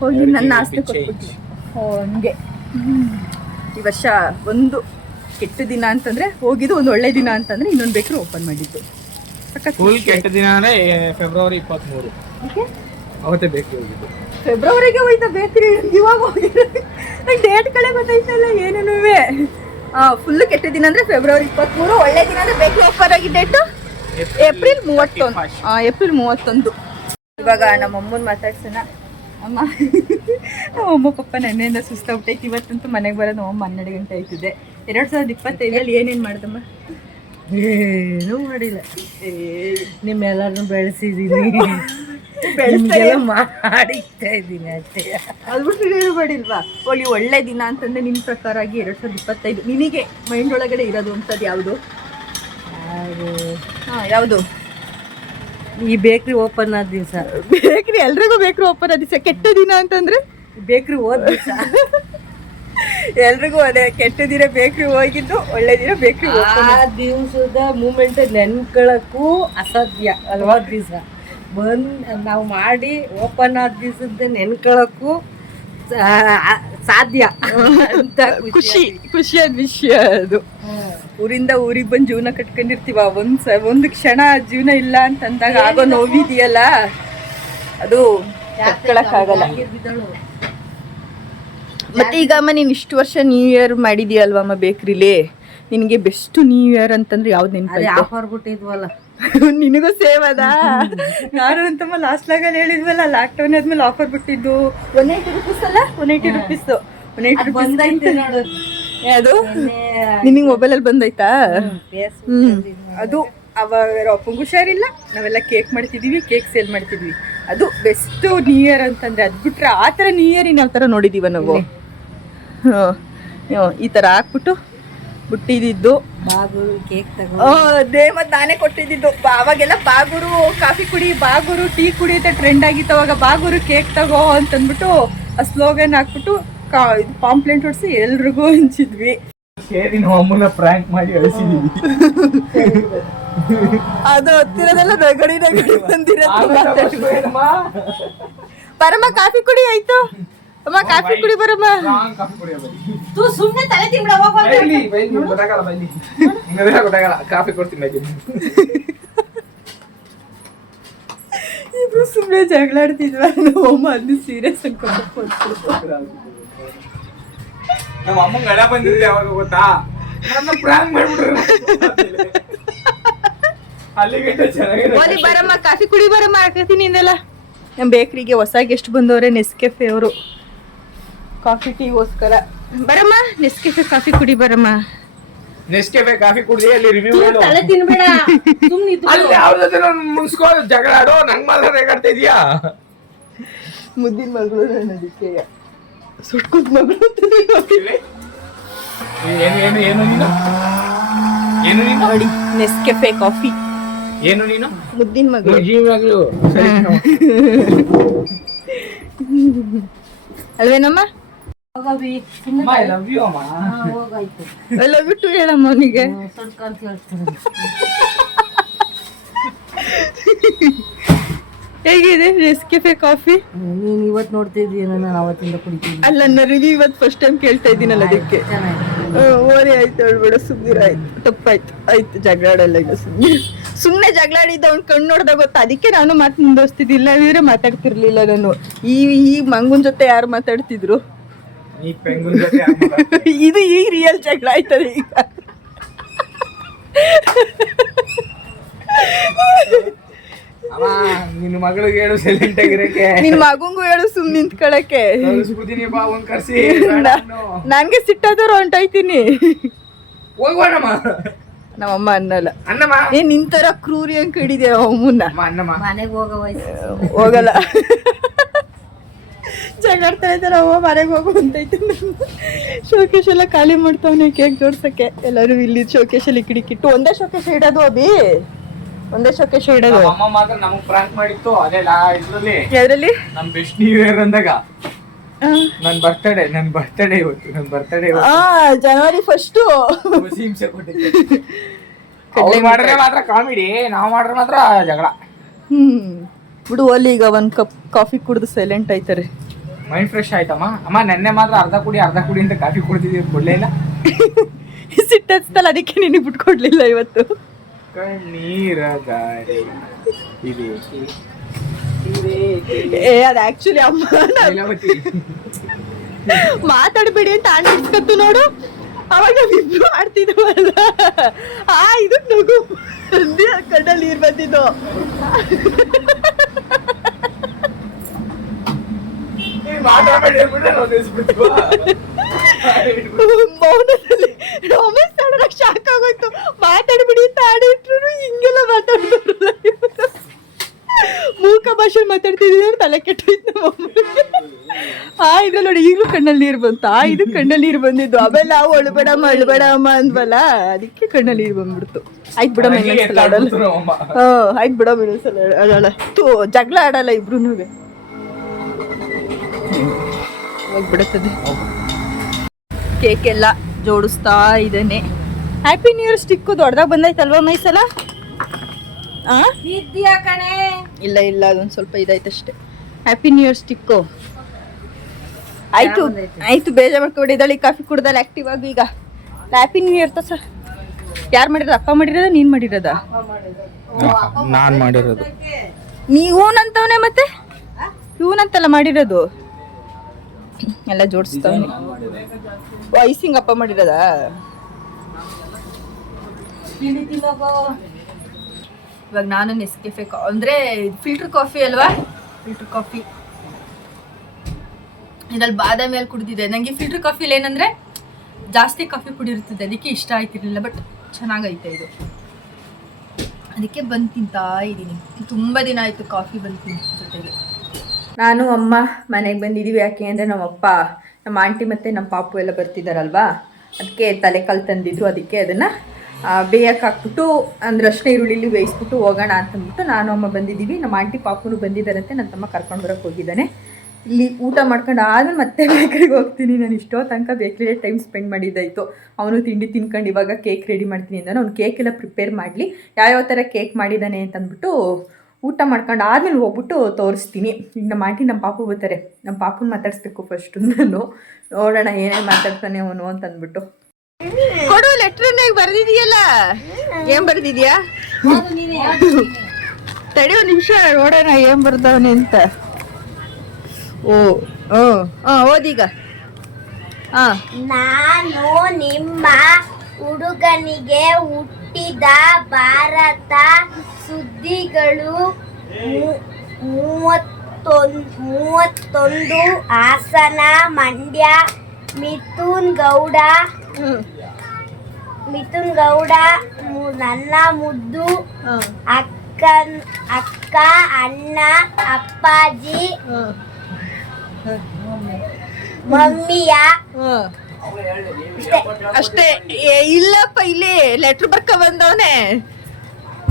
ಹೋಗಿ ನನ್ನ ಆಸ್ತಿ ಕೊಟ್ಬಿಟ್ಟು. ಓ ಹಂಗೆ. ಹ್ಮ್. ಈ ವರ್ಷ ಒಂದು ಕೆಟ್ಟ ದಿನ ಅಂತಂದ್ರೆ ಹೋಗಿದ್ದು ಒಂದು ಒಳ್ಳೆ ದಿನ ಅಂತಂದ್ರೆ ಇನ್ನೊಂದು ಬೇಕ್ರು ಓಪನ್ ಮಾಡಿದ್ದು. ಸಖತ್ ಫುಲ್ ಕೆಟ್ಟ ದಿನ ಅಂದ್ರೆ ಫೆಬ್ರವರಿ ಇಪ್ಪತ್ಮೂರು. ಅವತ್ತೇ ಬೇಕು ಹೋಗಿದ್ದು. ಫೆಬ್ರವರಿಗೆ ಹೋಯ್ತಾ ಬೇಕ್ರಿ ಇವಾಗ ಹೋಗಿರೋ ನಂಗೆ ಡೇಟ್ಗಳೇ ಗೊತ್ತಾಯ್ತಲ್ಲ ಏನೇನು ಫುಲ್ ಕೆಟ್ಟ ದಿನ ಅಂದ್ರೆ ಫೆಬ್ರವರಿ ಇಪ್ಪತ್ತ್ಮೂರು ಒಳ್ಳೆ ದಿನ ಅಂದ್ರೆ ಬೇಕ್ರಿ ಆಫರ್ ಆಗಿ ಡೇಟು ಏಪ್ರಿಲ್ ಮೂವತ್ತೊಂದು. ಹಾಂ ಏಪ್ರಿಲ್ ಮೂವತ್ತೊಂದು. ಇವಾಗ ನಮ್ಮ ಅಮ್ಮನ ಮಾತಾಡ್ಸೋಣ. ಅಮ್ಮ ನಮ್ಮ ಅಮ್ಮ ಪಪ್ಪ ನೆನ್ನೆಯಿಂದ ಸುಸ್ತಾಗ್ಬಿಟ್ಟೈತೆ. ಇವತ್ತಂತೂ ಮನೆಗೆ ಬರೋದು ನಮ್ಮ ಅಮ್ಮ ಹನ್ನೆರಡು ಗಂಟೆ ಆಯ್ತಿದೆ. ಎರಡು ಸಾವಿರದ ಇಪ್ಪತ್ತೈದರಲ್ಲಿ ಏನೇನು ಮಾಡ್ದಮ್ಮ? ಏನೂ ಮಾಡಿಲ್ಲ. ನಿಮ್ಮೆಲ್ಲರನ್ನು ಬೆಳೆಸಿದೀನಿ. ಬೆಳೆಸ್ತಾರೆ ಮಾಡಿಕ್ತಾ ಇದ್ದೀನಿ ಅಷ್ಟೇ ಏನು ಮಾಡಿಲ್ವಾ? ಒಳ್ಳೆ ಒಳ್ಳೆ ದಿನ ಅಂತಂದ್ರೆ ನಿಮ್ಮ ಪ್ರಕಾರ ಆಗಿ ಎರಡು ಸಾವಿರದ ಇಪ್ಪತ್ತೈದು. ನಿನಗೆ ಮೈಂಡ್ ಒಳಗಡೆ ಇರೋದು ಅಂತದ್ದು ಯಾವುದು? ಹಾಂ ಯಾವುದು? ಈ ಬೇಕ್ರಿ ಓಪನ್ ಆದ ದಿವಸ. ಬೇಕ್ರಿ ಎಲ್ರಿಗೂ ಬೇಕ್ರಿ ಓಪನ್ ಆದ ದಿವಸ. ಕೆಟ್ಟ ದಿನ ಅಂತಂದ್ರೆ? ಬೇಕ್ರಿ ಹೋದ ದಿವಸ. ಎಲ್ರಿಗೂ ಅದೇ ಕೆಟ್ಟ ದಿನ ಬೇಕ್ರಿ ಹೋಗಿದ್ದು ಒಳ್ಳೆ ದಿನ ಬೇಕ್ರಿ ಆ ದಿವಸದ ಮೂಮೆಂಟ್ ನೆನ್ಕೊಳಕ್ಕೂ ಅಸಾಧ್ಯ ಅಲ್ವಾ ದಿವಸ? ಬಂದ್ ನಾವು ಮಾಡಿ ಓಪನ್ ಆದ ದಿವಸದ ನೆನ್ಕೊಳಕ್ಕೂ ಸಾಧ್ಯ. ಅಂತ ಖುಷಿ ಖುಷಿಯಾದ ವಿಷಯ ಅದು. ಊರಿಂದ ಊರಿಗೆ ಬಂದು ಜೀವನ ಕಟ್ಕೊಂಡಿರ್ತೀವ ಒಂದ್ ಸ ಒಂದು ಕ್ಷಣ ಜೀವನ ಇಲ್ಲ ಅಂತಂದಾಗ ಆಗೋ ನೋವಿದೆಯಲ್ಲ? ಅದು ಕಟ್ಕೊಳಕ್ಕಾಗಲ್ಲ. ಮತ್ತೆ ಈಗ ಅಮ್ಮ ನೀನು ಇಷ್ಟು ವರ್ಷ ನ್ಯೂ ಇಯರ್ ಮಾಡಿದ್ಯಲ್ವಮ್ಮ ಬೇಕ್ರಿಲಿ? ನಿನಗೆ ಬೆಸ್ಟ್ ನ್ಯೂ ಇಯರ್ ಅಂತಂದ್ರೆ ಯಾವ್ದು ಅದೇ ನೆನಪು ಆಫರ್ ಬಿಟ್ಟಿದ್ವಲ್ಲ ನಿನಗೂ ಸೇವ್ ಅದ? ನಾನು ಅಂತಮ್ಮ ಲಾಸ್ಟ್ ಲಾಗಲ್ಲಿ ಹೇಳಿದ್ವಲ್ಲ ಲಾಕ್ ಡೌನ್ ಆದ್ಮೇಲೆ ಆಫರ್ ಬಿಟ್ಟಿದ್ದು. ಒನ್ ಏಯ್ಟಿ ರುಪೀಸ್ ಅಲ್ಲ? One eighty rupees one eighty rupees ಬಂದೈತೆ ನೋಡು. ಅದು? ನಿನಗೆ ಮೊಬೈಲಲ್ಲಿ ಬಂದೈತಾ? ಹ್ಮ್ ಅದು ಅವಾಗ ಅಪ್ಪಂಗ ಹುಷಾರಿಲ್ಲ. ನಾವೆಲ್ಲ ಕೇಕ್ ಮಾಡ್ತಿದೀವಿ ಕೇಕ್ ಸೇಲ್ ಮಾಡ್ತಿದ್ವಿ. ಅದು ಬೆಸ್ಟ್ ನ್ಯೂ ಇಯರ್ ಅಂತಂದ್ರೆ ಅದ್ ಬಿಟ್ರೆ ಆ ಥರ ನ್ಯೂ ಇಯರ್ ಯಾವ ಥರ ನೋಡಿದೀವ ನಾವು. ಈ ಥರ ಹಾಕ್ಬಿಟ್ಟು ಬಿಟ್ಟಿದ್ದು ಬಾಗುರು ಕೇಕ್ ತಗೋ ಅದೇ ಮತ್ತೆ ನಾನೇ ಕೊಟ್ಟಿದ್ದು ಬಾ- ಅವಾಗೆಲ್ಲ ಬಾಗುರು ಕಾಫಿ ಕುಡಿ ಬಾಗುರು ಟೀ ಕುಡಿ ಅಂತ ಟ್ರೆಂಡ್ ಆಗಿತ್ತು. ಅವಾಗ ಬಾಗುರು ಕೇಕ್ ತಗೋ ಅಂತಂದ್ಬಿಟ್ಟು ಆ ಸ್ಲೋಗನ್ ಹಾಕ್ಬಿಟ್ಟು ಕಾ ಇದು ಪಾಂಪ್ಲೆಂಟ್ ಹೊಡ್ಸಿ ಎಲ್ರಿಗೂ ಹಂಚಿದ್ವಿ. ಅಮ್ಮನ ಮಾಡಿ ಅಳಿಸಿದೀವಿ. ಅದು ಹತ್ತಿರದೆಲ್ಲ ನಗಡಿ ನಗಡಿ ಬಂದಿರತ್ತೆ ಪರಮ ಕಾಫಿ ಕುಡಿ ಆಯ್ತು. ಅಮ್ಮ ಕಾಫಿ ಕುಡಿ ಬರಮ್ಮ ಕಾಫಿ ಕುಡಿಯೋ ಬನ್ನಿ. ತೂ ಸುಮ್ಮನೆ ತಲೆ ತಿನ್ಬಿಡ ಹೋಗೋ ಬೈಲಿ ಬೈಲಿ ಗೊತ್ತಾಗಲ್ಲ ಬೈಲಿ. ಹಿಂಗದೆಲ್ಲ ಗೊತ್ತಾಗಲ್ಲ ಕಾಫಿ ಕೊಡ್ತೀನಿ ಬೈಲಿ. ಇಬ್ರು ಸುಮ್ಮನೆ ಜಗಳಾಡ್ತಿದ್ವ ನಮ್ಮಮ್ಮ ಅದನ್ನ ಸೀರಿಯಸ್ ಅನ್ಕೊಂಡು ನಮ್ಮ ಅಮ್ಮ ಗಡ ಬಂದಿದ್ದೆ ಯಾವಾಗ ಗೊತ್ತಾ? ನನ್ನ ಪ್ರಾಂಗ್ ಮಾಡ್ಬಿಟ್ರು. ಅಲ್ಲಿ ಚೆನ್ನಾಗಿದೆ ಬರಮ್ಮ ಕಾಫಿ ಕುಡಿ ಬರಮ್ಮ ಹಾಕತೀನಿ ಇಂದೆಲ್ಲ ನಮ್ಮ ಬೇಕ್ರಿಗೆ ಹೊಸ ಗೆಸ್ಟ್ ಬಂದವ್ರೆ ನೆಸ್ಕೆಫೆ ಅವರು. ಕಾಫಿ ಟೀಗೋಸ್ಕರ ಬರಮ್ಮ ನೆಸ್ಕೆಫೆ ಕಾಫಿ ಕುಡಿ ಬರಮ್ಮ. ನೆಸ್ಕೆಫೆ ಕಾಫಿ ಕುಡಿದಿ ಅಲ್ಲಿ ರಿವ್ಯೂ ಮಾಡು ತಲೆ ತಿನ್ಬೇಡ. ಸುಮ್ಮನೆ ಇದ್ದು ಅಲ್ಲಿ ಮುನ್ಸ್ಕೋ ಜಗಳ ಆಡೋ ನಂಗ್ ಮಾತ್ರ ರೇಗಾಡ್ತಾ ಇದೀಯಾ? ಮುದ್ದಿನ ಮಗಳು ನನ್ನದಕ್ಕೆ ಸುಟ್ಕುದ್ ಮಗಳು ಏನು ಏನು ಏನು ನೀನು? ಏನು ನೀನು? ನೋಡಿ ನೆಸ್ಕೆಫೆ ಕಾಫಿ. ಏನು ನೀನು? ಮುದ್ದಿನ ಮಗಳು. ಮಗಳು. ಅಲ್ವೇನಮ್ಮ? ಐ ಲವ್ ಯು ಹೇಳಮ್ಮ ಅವನಿಗೆ. ಹೇಗಿದೆ ನೆಸ್ಕೆಫೆ ಕಾಫಿ ನೀನ್ ಇವತ್ತು ಇದೀಯ ನಾನು ಅವತ್ತಿಂದ ಕುಡಿತೀನಿ. ಅಲ್ಲ ನನ್ನ ರಿವ್ಯೂ ಇವತ್ತು ಫಸ್ಟ್ ಟೈಮ್ ಕೇಳ್ತಾ ಇದ್ದೀನಲ್ಲ ಅದಕ್ಕೆ. ಓರಿ ಆಯ್ತು ಹೇಳ್ಬೇಡ ಸುಮ್ಮನೆ ಆಯ್ತು. ತಪ್ಪಾಯ್ತು ಆಯ್ತು ಜಗಳ ಆಡಲ್ಲ ಈಗ ಸುಮ್ಮನೆ ಸುಮ್ಮನೆ ಜಗಳ ಆಡಿದ್ದ ಅವ್ನು ಕಣ್ಣು ನೋಡ್ದಾಗ ಗೊತ್ತಾ? ಅದಕ್ಕೆ ನಾನು ಮಾತು ಮುಂದುವರಿಸ್ತಿದ್ದಿಲ್ಲ ಇದ್ರೆ ಮಾತಾಡ್ತಿರ್ಲಿಲ್ಲ ನಾನು. ಈ ಈ ಮಂಗನ್ ಜೊತೆ ಯಾರು ಮಾತಾಡ್ತಿದ್ರು? ಇದು ಈಗ ರಿಯಲ್ ಜಗಳ ಆಯ್ತದೆ ಈಗ. ಅಮ್ಮ ನಿನ್ನ ಮಗಳಿಗೆ ಹೇಳು ಸೈಲೆಂಟ್ ಆಗಿರಕ್ಕೆ ನಿನ್ ಮಗುಂಗು ಹೇಳು ಸುಮ್ ನಿಂತ್ಕೊಳಕ್ಕೆ. ಕಳಿಸ್ಬಿಡ್ತೀನಿ ಬಾ ಒಂದ್ ಕರ್ಸಿ. ನನ್ಗೆ ಸಿಟ್ಟಾದವ್ರು ಹೊಂಟೋಯ್ತೀನಿ. ಹೋಗೋಣಮ್ಮ ನಮ್ಮಮ್ಮ ಅನ್ನಲ್ಲ. ಅನ್ನಮ್ಮ ಏ ನಿಂತರ ಕ್ರೂರಿ ಅಂತ ಹಿಡಿದೆ ಅಮ್ಮನ್ನ ಮನೆಗೆ ಹೋಗೋ ಹೋಗಲ್ಲ. ಜಗಾಡ್ತಾ ಇದ್ದಾರೆ ಓ ಮನೆಗೆ ಹೋಗು ಅಂತೈತೆ ಶೋಕೇಶ್ ಎಲ್ಲ ಖಾಲಿ ಮಾಡ್ತಾವನೆ ಕೇಕ್ ಜೋಡ್ಸಕ್ಕೆ. ಎಲ್ಲರೂ ಇಲ್ಲಿ ಶೋಕೇಶಲ್ಲಿ ಕಿಡಿಕಿಟ್ಟು. ಒಂದೇ ಶೋಕೇಶ್ ಇಡೋದು ಅಬಿ ಒಂದೇ ಶೋಕೇಶ್ ಇಡೋದು. ಅಮ್ಮ ಮಾತ್ರ ನಮಗ್ ಪ್ರಾಂಕ್ ಮಾಡಿತ್ತು ಅದೇ ಇದ್ರಲ್ಲಿ. ಯಾವ್ದ್ರಲ್ಲಿ? ನಮ್ ಬೆಸ್ಟ್ ನ್ಯೂ ಇಯರ್ ಅಂದಾಗ. ನನ್ ಬರ್ತಡೇ ನನ್ ಬರ್ತಡೇ ಇವತ್ತು ನನ್ ಬರ್ತಡೇ ಆ ಜನವರಿ ಫಸ್ಟ್ ಹಿಂಸೆ ಕೊಟ್ಟಿದ್ದೆ. ಅವ್ರು ಮಾಡಿದ್ರೆ ಮಾತ್ರ ಕಾಮಿಡಿ ನಾವ್ ಮಾಡಿದ್ರೆ ಮಾತ್ರ ಜಗಳ. ಹ್ಮ್. ಬಿಡು ಅಲ್ಲಿ ಈಗ ಒಂದು ಕಪ್ ಕಾಫಿ ಕುಡಿದು ಸೈಲೆಂಟ್ ಆಯ್ತಾರೆ. ಮೈಂಡ್ ಫ್ರೆಶ್ ಆಯ್ತಮ್ಮ? ಅಮ್ಮ ನೆನ್ನೆ ಮಾತ್ರ ಅರ್ಧ ಕುಡಿ ಅರ್ಧ ಕುಡಿ ಅಂತ ಕಾಫಿ ಕುಡಿದಿದ್ದೀವಿ ಕೊಡ್ಲೇ ಇಲ್ಲ. ಸಿಟ್ಟಸ್ತಲ್ಲ ಅದಕ್ಕೆ ನಿನಗೆ ಬಿಟ್ಕೊಡ್ಲಿಲ್ಲ ಇವತ್ತು. ಕಣ್ಣೀರ ಇದೆ ಏ ಅದು ಆಕ್ಚುಲಿ ಅಮ್ಮ ಲೀಲಾವತಿ. ಮಾತಾಡ್ಬೇಡಿ ಅಂತ ಆಣಿಸ್ಕತ್ತು ನೋಡು. ಅವಾಗ ನಾವಿಬ್ರು ಆಡ್ತಿದ್ವಲ್ಲ. ಆ ಇದು ನಗು. ಬಂದಿ ಕಣ್ಣಲ್ಲಿ ನೀರು ಬಂದಿದ್ದು ನೀನ್ ಮಾತಾಡ್ಬೇಡಿ ಅಂದ್ಬಿಟ್ರೆ ನಾವ್ ನಿಲ್ಸ್ಬಿಡ್ತೀವಾ? ಮೌನದಲ್ಲಿ ರೊಮೇಶ್ ಆಡೋಣ ಶಾಕ್ ಆಗೋಯ್ತು. ಮಾತಾಡ್ಬಿಡಿ ಅಂತ ಆಡಿಟ್ರು ಹಿಂಗೆಲ್ಲ ಮಾತಾಡ್ತಾರಲ್ಲ. ಮೂಕ ಭಾಷೆ ಮಾತಾಡ್ತಿದ್ದೀವಿ ತಲೆ ಕೆಟ್ಟೋಯ್ತು ಆ ಇದ್ರಲ್ಲಿ ನೋಡಿ ಈಗಲೂ ಕಣ್ಣಲ್ಲಿ ನೀರು ಬಂತು. ಆ ಇದು ಕಣ್ಣಲ್ಲಿ ನೀರು ಬಂದಿದ್ದು. ಆಮೇಲೆ ನಾವು ಅಳ್ಬೇಡಮ್ಮ ಅಳ್ಬೇಡಮ್ಮ ಅಂದ್ವಲ್ಲ ಅದಕ್ಕೆ ಕಣ್ಣಲ್ಲಿ ನೀರು ಬಂದ್ಬಿಡ್ತು. ಆಯ್ತು ಬಿಡಮ್ಮ ಇನ್ನೊಂದ್ಸಲ ಆಡಲ್ಲ ಹಾ ಆಯ್ತು ಬಿಡಮ್ಮ ಇನ್ನೊಂದ್ಸಲ ಆಡಲ್ಲ ತೂ ಜಗಳ ಆಡಲ್ಲ ಇಬ್ರು ಹೋಗ್ಬಿಡುತ್ತದೆ. ಕೇಕ್ ಎಲ್ಲ ಜೋಡಿಸ್ತಾ ಇದ್ದೇನೆ. ಹ್ಯಾಪಿ ನ್ಯೂ ಇಯರ್ ಸ್ಟಿಕ್ಕು ದೊಡ್ಡದಾಗ ಬಂದೈತಲ್ವಾ ಮೈಸಲ ಕಣೆ? ಇಲ್ಲ ಇಲ್ಲ ಅದೊಂದು ಸ್ವಲ್ಪ ಇದಾಯ್ತಷ್ಟೇ. ಹ್ಯಾಪಿ ನ್ಯೂ ಇಯರ್ ಸ್ಟಿಕ್ಕು ಆಯ್ತು ಆಯ್ತು ಬೇಜಾರು ಮಾಡ್ಕೊಂಡಿದ್ದಾಳೆ ಕಾಫಿ ಕುಡ್ದಲ್ಲ ಆಕ್ಟಿವ್ ಆಗಿ ಈಗ. ಹ್ಯಾಪಿ ನ್ಯೂ ಇಯರ್ ತಸ ಯಾರು ಮಾಡಿರೋದು? ಅಪ್ಪ ಮಾಡಿರೋದ ನೀನು ಮಾಡಿರೋದ? ನಾನ್ ಮಾಡಿರೋದು. ನೀವೂನಂತವನೇ ಮತ್ತೆ? ಇವನಂತಲ್ಲ ಮಾಡಿರೋದು? ಎಲ್ಲ ಜೋಡಿಸ್ತಾವೆ ಐಸಿಂಗ್ ಅಪ್ಪ ಮಾಡಿರೋದಾ? ಇವಾಗ ನಾನು ನೆಸ್ಕೆಫೆ ಅಂದ್ರೆ ಫಿಲ್ಟರ್ ಕಾಫಿ ಅಲ್ವಾ? ಫಿಲ್ಟರ್ ಕಾಫಿ ಇದ್ರಲ್ಲಿ ಬಾದಾಮಿ ಅಲ್ಲಿ ಕುಡಿದಿದೆ. ನನಗೆ ಫಿಲ್ಟರ್ ಕಾಫಿಲಿ ಏನಂದ್ರೆ ಜಾಸ್ತಿ ಕಾಫಿ ಕುಡಿರುತ್ತದೆ. ಅದಕ್ಕೆ ಇಷ್ಟ ಆಯ್ತಿರ್ಲಿಲ್ಲ ಬಟ್ ಚೆನ್ನಾಗೈತೆ ಇದು. ಅದಕ್ಕೆ ಬಂದು ತಿಂತಾ ಇದ್ದೀನಿ ತುಂಬ ದಿನ ಆಯಿತು ಕಾಫಿ ಬಂದು ತಿಂತ ಜೊತೆಗೆ. ನಾನು, ಅಮ್ಮ, ಮನೆಗೆ ಬಂದಿದ್ದೀವಿ ಯಾಕೆ ಅಂದರೆ ನಮ್ಮಪ್ಪ ನಮ್ಮ ಆಂಟಿ ಮತ್ತು ನಮ್ಮ ಪಾಪು ಎಲ್ಲ ಬರ್ತಿದ್ದಾರಲ್ವಾ ಅದಕ್ಕೆ ತಲೆಕಾಲು ತಂದಿದ್ದು, ಅದಕ್ಕೆ ಅದನ್ನು ಬೇಯಕ್ಕೆ ಹಾಕ್ಬಿಟ್ಟು, ಅಂದ್ರೆ ಅಷ್ಟೇ ಈರುಳ್ಳಿಲಿ ಬೇಯಿಸ್ಬಿಟ್ಟು ಹೋಗೋಣ ಅಂತಂದ್ಬಿಟ್ಟು ನಾನು, ಅಮ್ಮ ಬಂದಿದ್ದೀವಿ ನಮ್ಮ ಆಂಟಿ ಪಾಪುನು ಬಂದಿದ್ದಾರಂತೆ ನನ್ನ ತಮ್ಮ ಕರ್ಕೊಂಡು ಬರೋಕ್ಕೆ ಹೋಗಿದ್ದಾನೆ. ಇಲ್ಲಿ ಊಟ ಮಾಡ್ಕೊಂಡು ಆದ್ಮೇಲೆ ಮತ್ತೆ ಬೇಕರಿಗೆ ಹೋಗ್ತೀನಿ ನಾನು. ಇಷ್ಟೋ ತನಕ ಬೇಕ್ರಿಲೇ ಟೈಮ್ ಸ್ಪೆಂಡ್ ಮಾಡಿದ್ದಾಯಿತು. ಅವನು ತಿಂಡಿ ತಿನ್ಕೊಂಡು ಇವಾಗ ಕೇಕ್ ರೆಡಿ ಮಾಡ್ತೀನಿ ಅಂದಾನೆ. ಅವ್ನು ಕೇಕ್ ಎಲ್ಲ ಪ್ರಿಪೇರ್ ಮಾಡಲಿ. ಯಾವ್ಯಾವ ಥರ ಕೇಕ್ ಮಾಡಿದ್ದಾನೆ ಅಂತಂದ್ಬಿಟ್ಟು ಊಟ ಮಾಡ್ಕೊಂಡು ಆದ್ಮೇಲೆ ಹೋಗ್ಬಿಟ್ಟು ತೋರಿಸ್ತೀನಿ. ಈಗ ನಮ್ಮ ಆಂಟಿ ನಮ್ಮ ಪಾಪು ಬರ್ತಾರೆ. ನಮ್ಮ ಪಾಪುನ ಮಾತಾಡಿಸ್ಬೇಕು ಫಸ್ಟು ನಾನು ನೋಡೋಣ ಏನೇನು ಮಾತಾಡ್ತಾನೆ ಅವನು ಅಂತ ಅಂದ್ಬಿಟ್ಟು. ಕೊಡು ಲೆಟ್ರನ್ನಾಗ ಬರ್ದಿದೀಯಲ್ಲ? ಏನ್ ಬರ್ದಿದ್ಯಾ? ತಡಿ ಒಂದು ನಿಮಿಷ ನೋಡೋಣ ಏನ್ ಬರ್ದವನೆ ಅಂತ. ಓ ಓ ಹಾ ಓದೀಗ. ಹಾ ನಾನು ನಿಮ್ಮ ಹುಡುಗನಿಗೆ ಹುಟ್ಟಿದ ಭಾರತ ಸುದ್ದಿಗಳು ಮೂವತ್ತೊಂದು ಮೂವತ್ತೊಂದು ಹಾಸನ ಮಂಡ್ಯ ಮಿಥುನ್ ಗೌಡ ಮಿಥುನ್ ಗೌಡ ನನ್ನ ಮುದ್ದು ಅಕ್ಕ ಅಕ್ಕ ಅಣ್ಣ ಅಪ್ಪಾಜಿ ಮಮ್ಮಿಯ. ಅಷ್ಟೇ ಇಲ್ಲಪ್ಪ ಇಲ್ಲಿ ಲೆಟ್ರ್ ಬರ್ಕ ಬಂದವನೆ.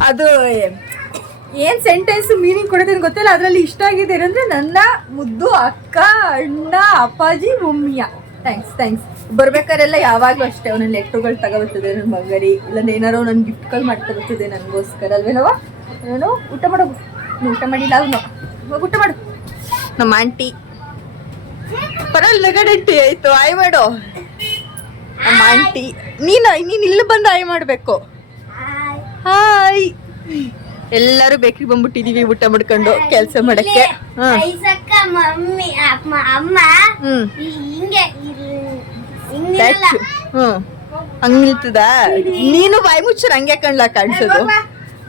ಅದು ಏನ್ ಸೆಂಟೆನ್ಸ್ ಮೀನಿಂಗ್ ಅಂತ ಗೊತ್ತಿಲ್ಲ. ಅದರಲ್ಲಿ ಇಷ್ಟ ಆಗಿದೆ ಏನಂದ್ರೆ ನನ್ನ ಮುದ್ದು ಅಕ್ಕ, ಅಣ್ಣ, ಅಪ್ಪಾಜಿ, ಮಮ್ಮಿಯ. ಥ್ಯಾಂಕ್ಸ್ ಥ್ಯಾಂಕ್ಸ್ ಬರ್ಬೇಕಾರೆಲ್ಲ ಯಾವಾಗಲೂ ಅಷ್ಟೇ. ಅವನ ಲೆಟ್ರುಗಳು ತಗೋಬರ್ತದೆ ನನ್ನ ಮಗರಿ ಇಲ್ಲಾಂದ್ರೆ ಏನಾರೋ ನನ್ನ ಗಿಫ್ಟ್ಗಳು ಮಾಡ್ಕೊಬರ್ತದೆ ನನಗೋಸ್ಕರ. ಅಲ್ವೇನವ ನಾನು ಊಟ ಮಾಡೋ. ಊಟ ಮಾಡಿಲ್ಲ ಅವನು ಊಟ ಮಾಡು. ನಮ್ಮ ಆಂಟಿ ಪರವಾಗಿಲ್ಲ ಗಡಂಟಿ ಆಯ್ತು. ಆಯ್ ಮಾಡು. ನಮ್ಮ ಆಂಟಿ ನೀನು ನೀನು ಇಲ್ಲಿ ಬಂದು ಆಯ್ ಮಾಡಬೇಕು. ಹಾಯ್. ಎಲ್ಲರೂ ಬೇಕ್ರಿ ಬಂದ್ಬಿಟ್ಟಿದೀವಿ ಊಟ ಮಾಡ್ಕೊಂಡು ಕೆಲಸ ಮಾಡಕ್ಕೆ. ಮಮ್ಮಿ ಅಮ್ಮ ಹಿಂಗೆ ಇಲ್- ಹ್ಮ್. ಹಂಗ್ ನಿಲ್ತದ? ನೀನು ಬಾಯಿ ಮುಚ್ಚರ್ ಹಂಗೆ ಕಣ್ಲ ಕಾಣಿಸೋದು?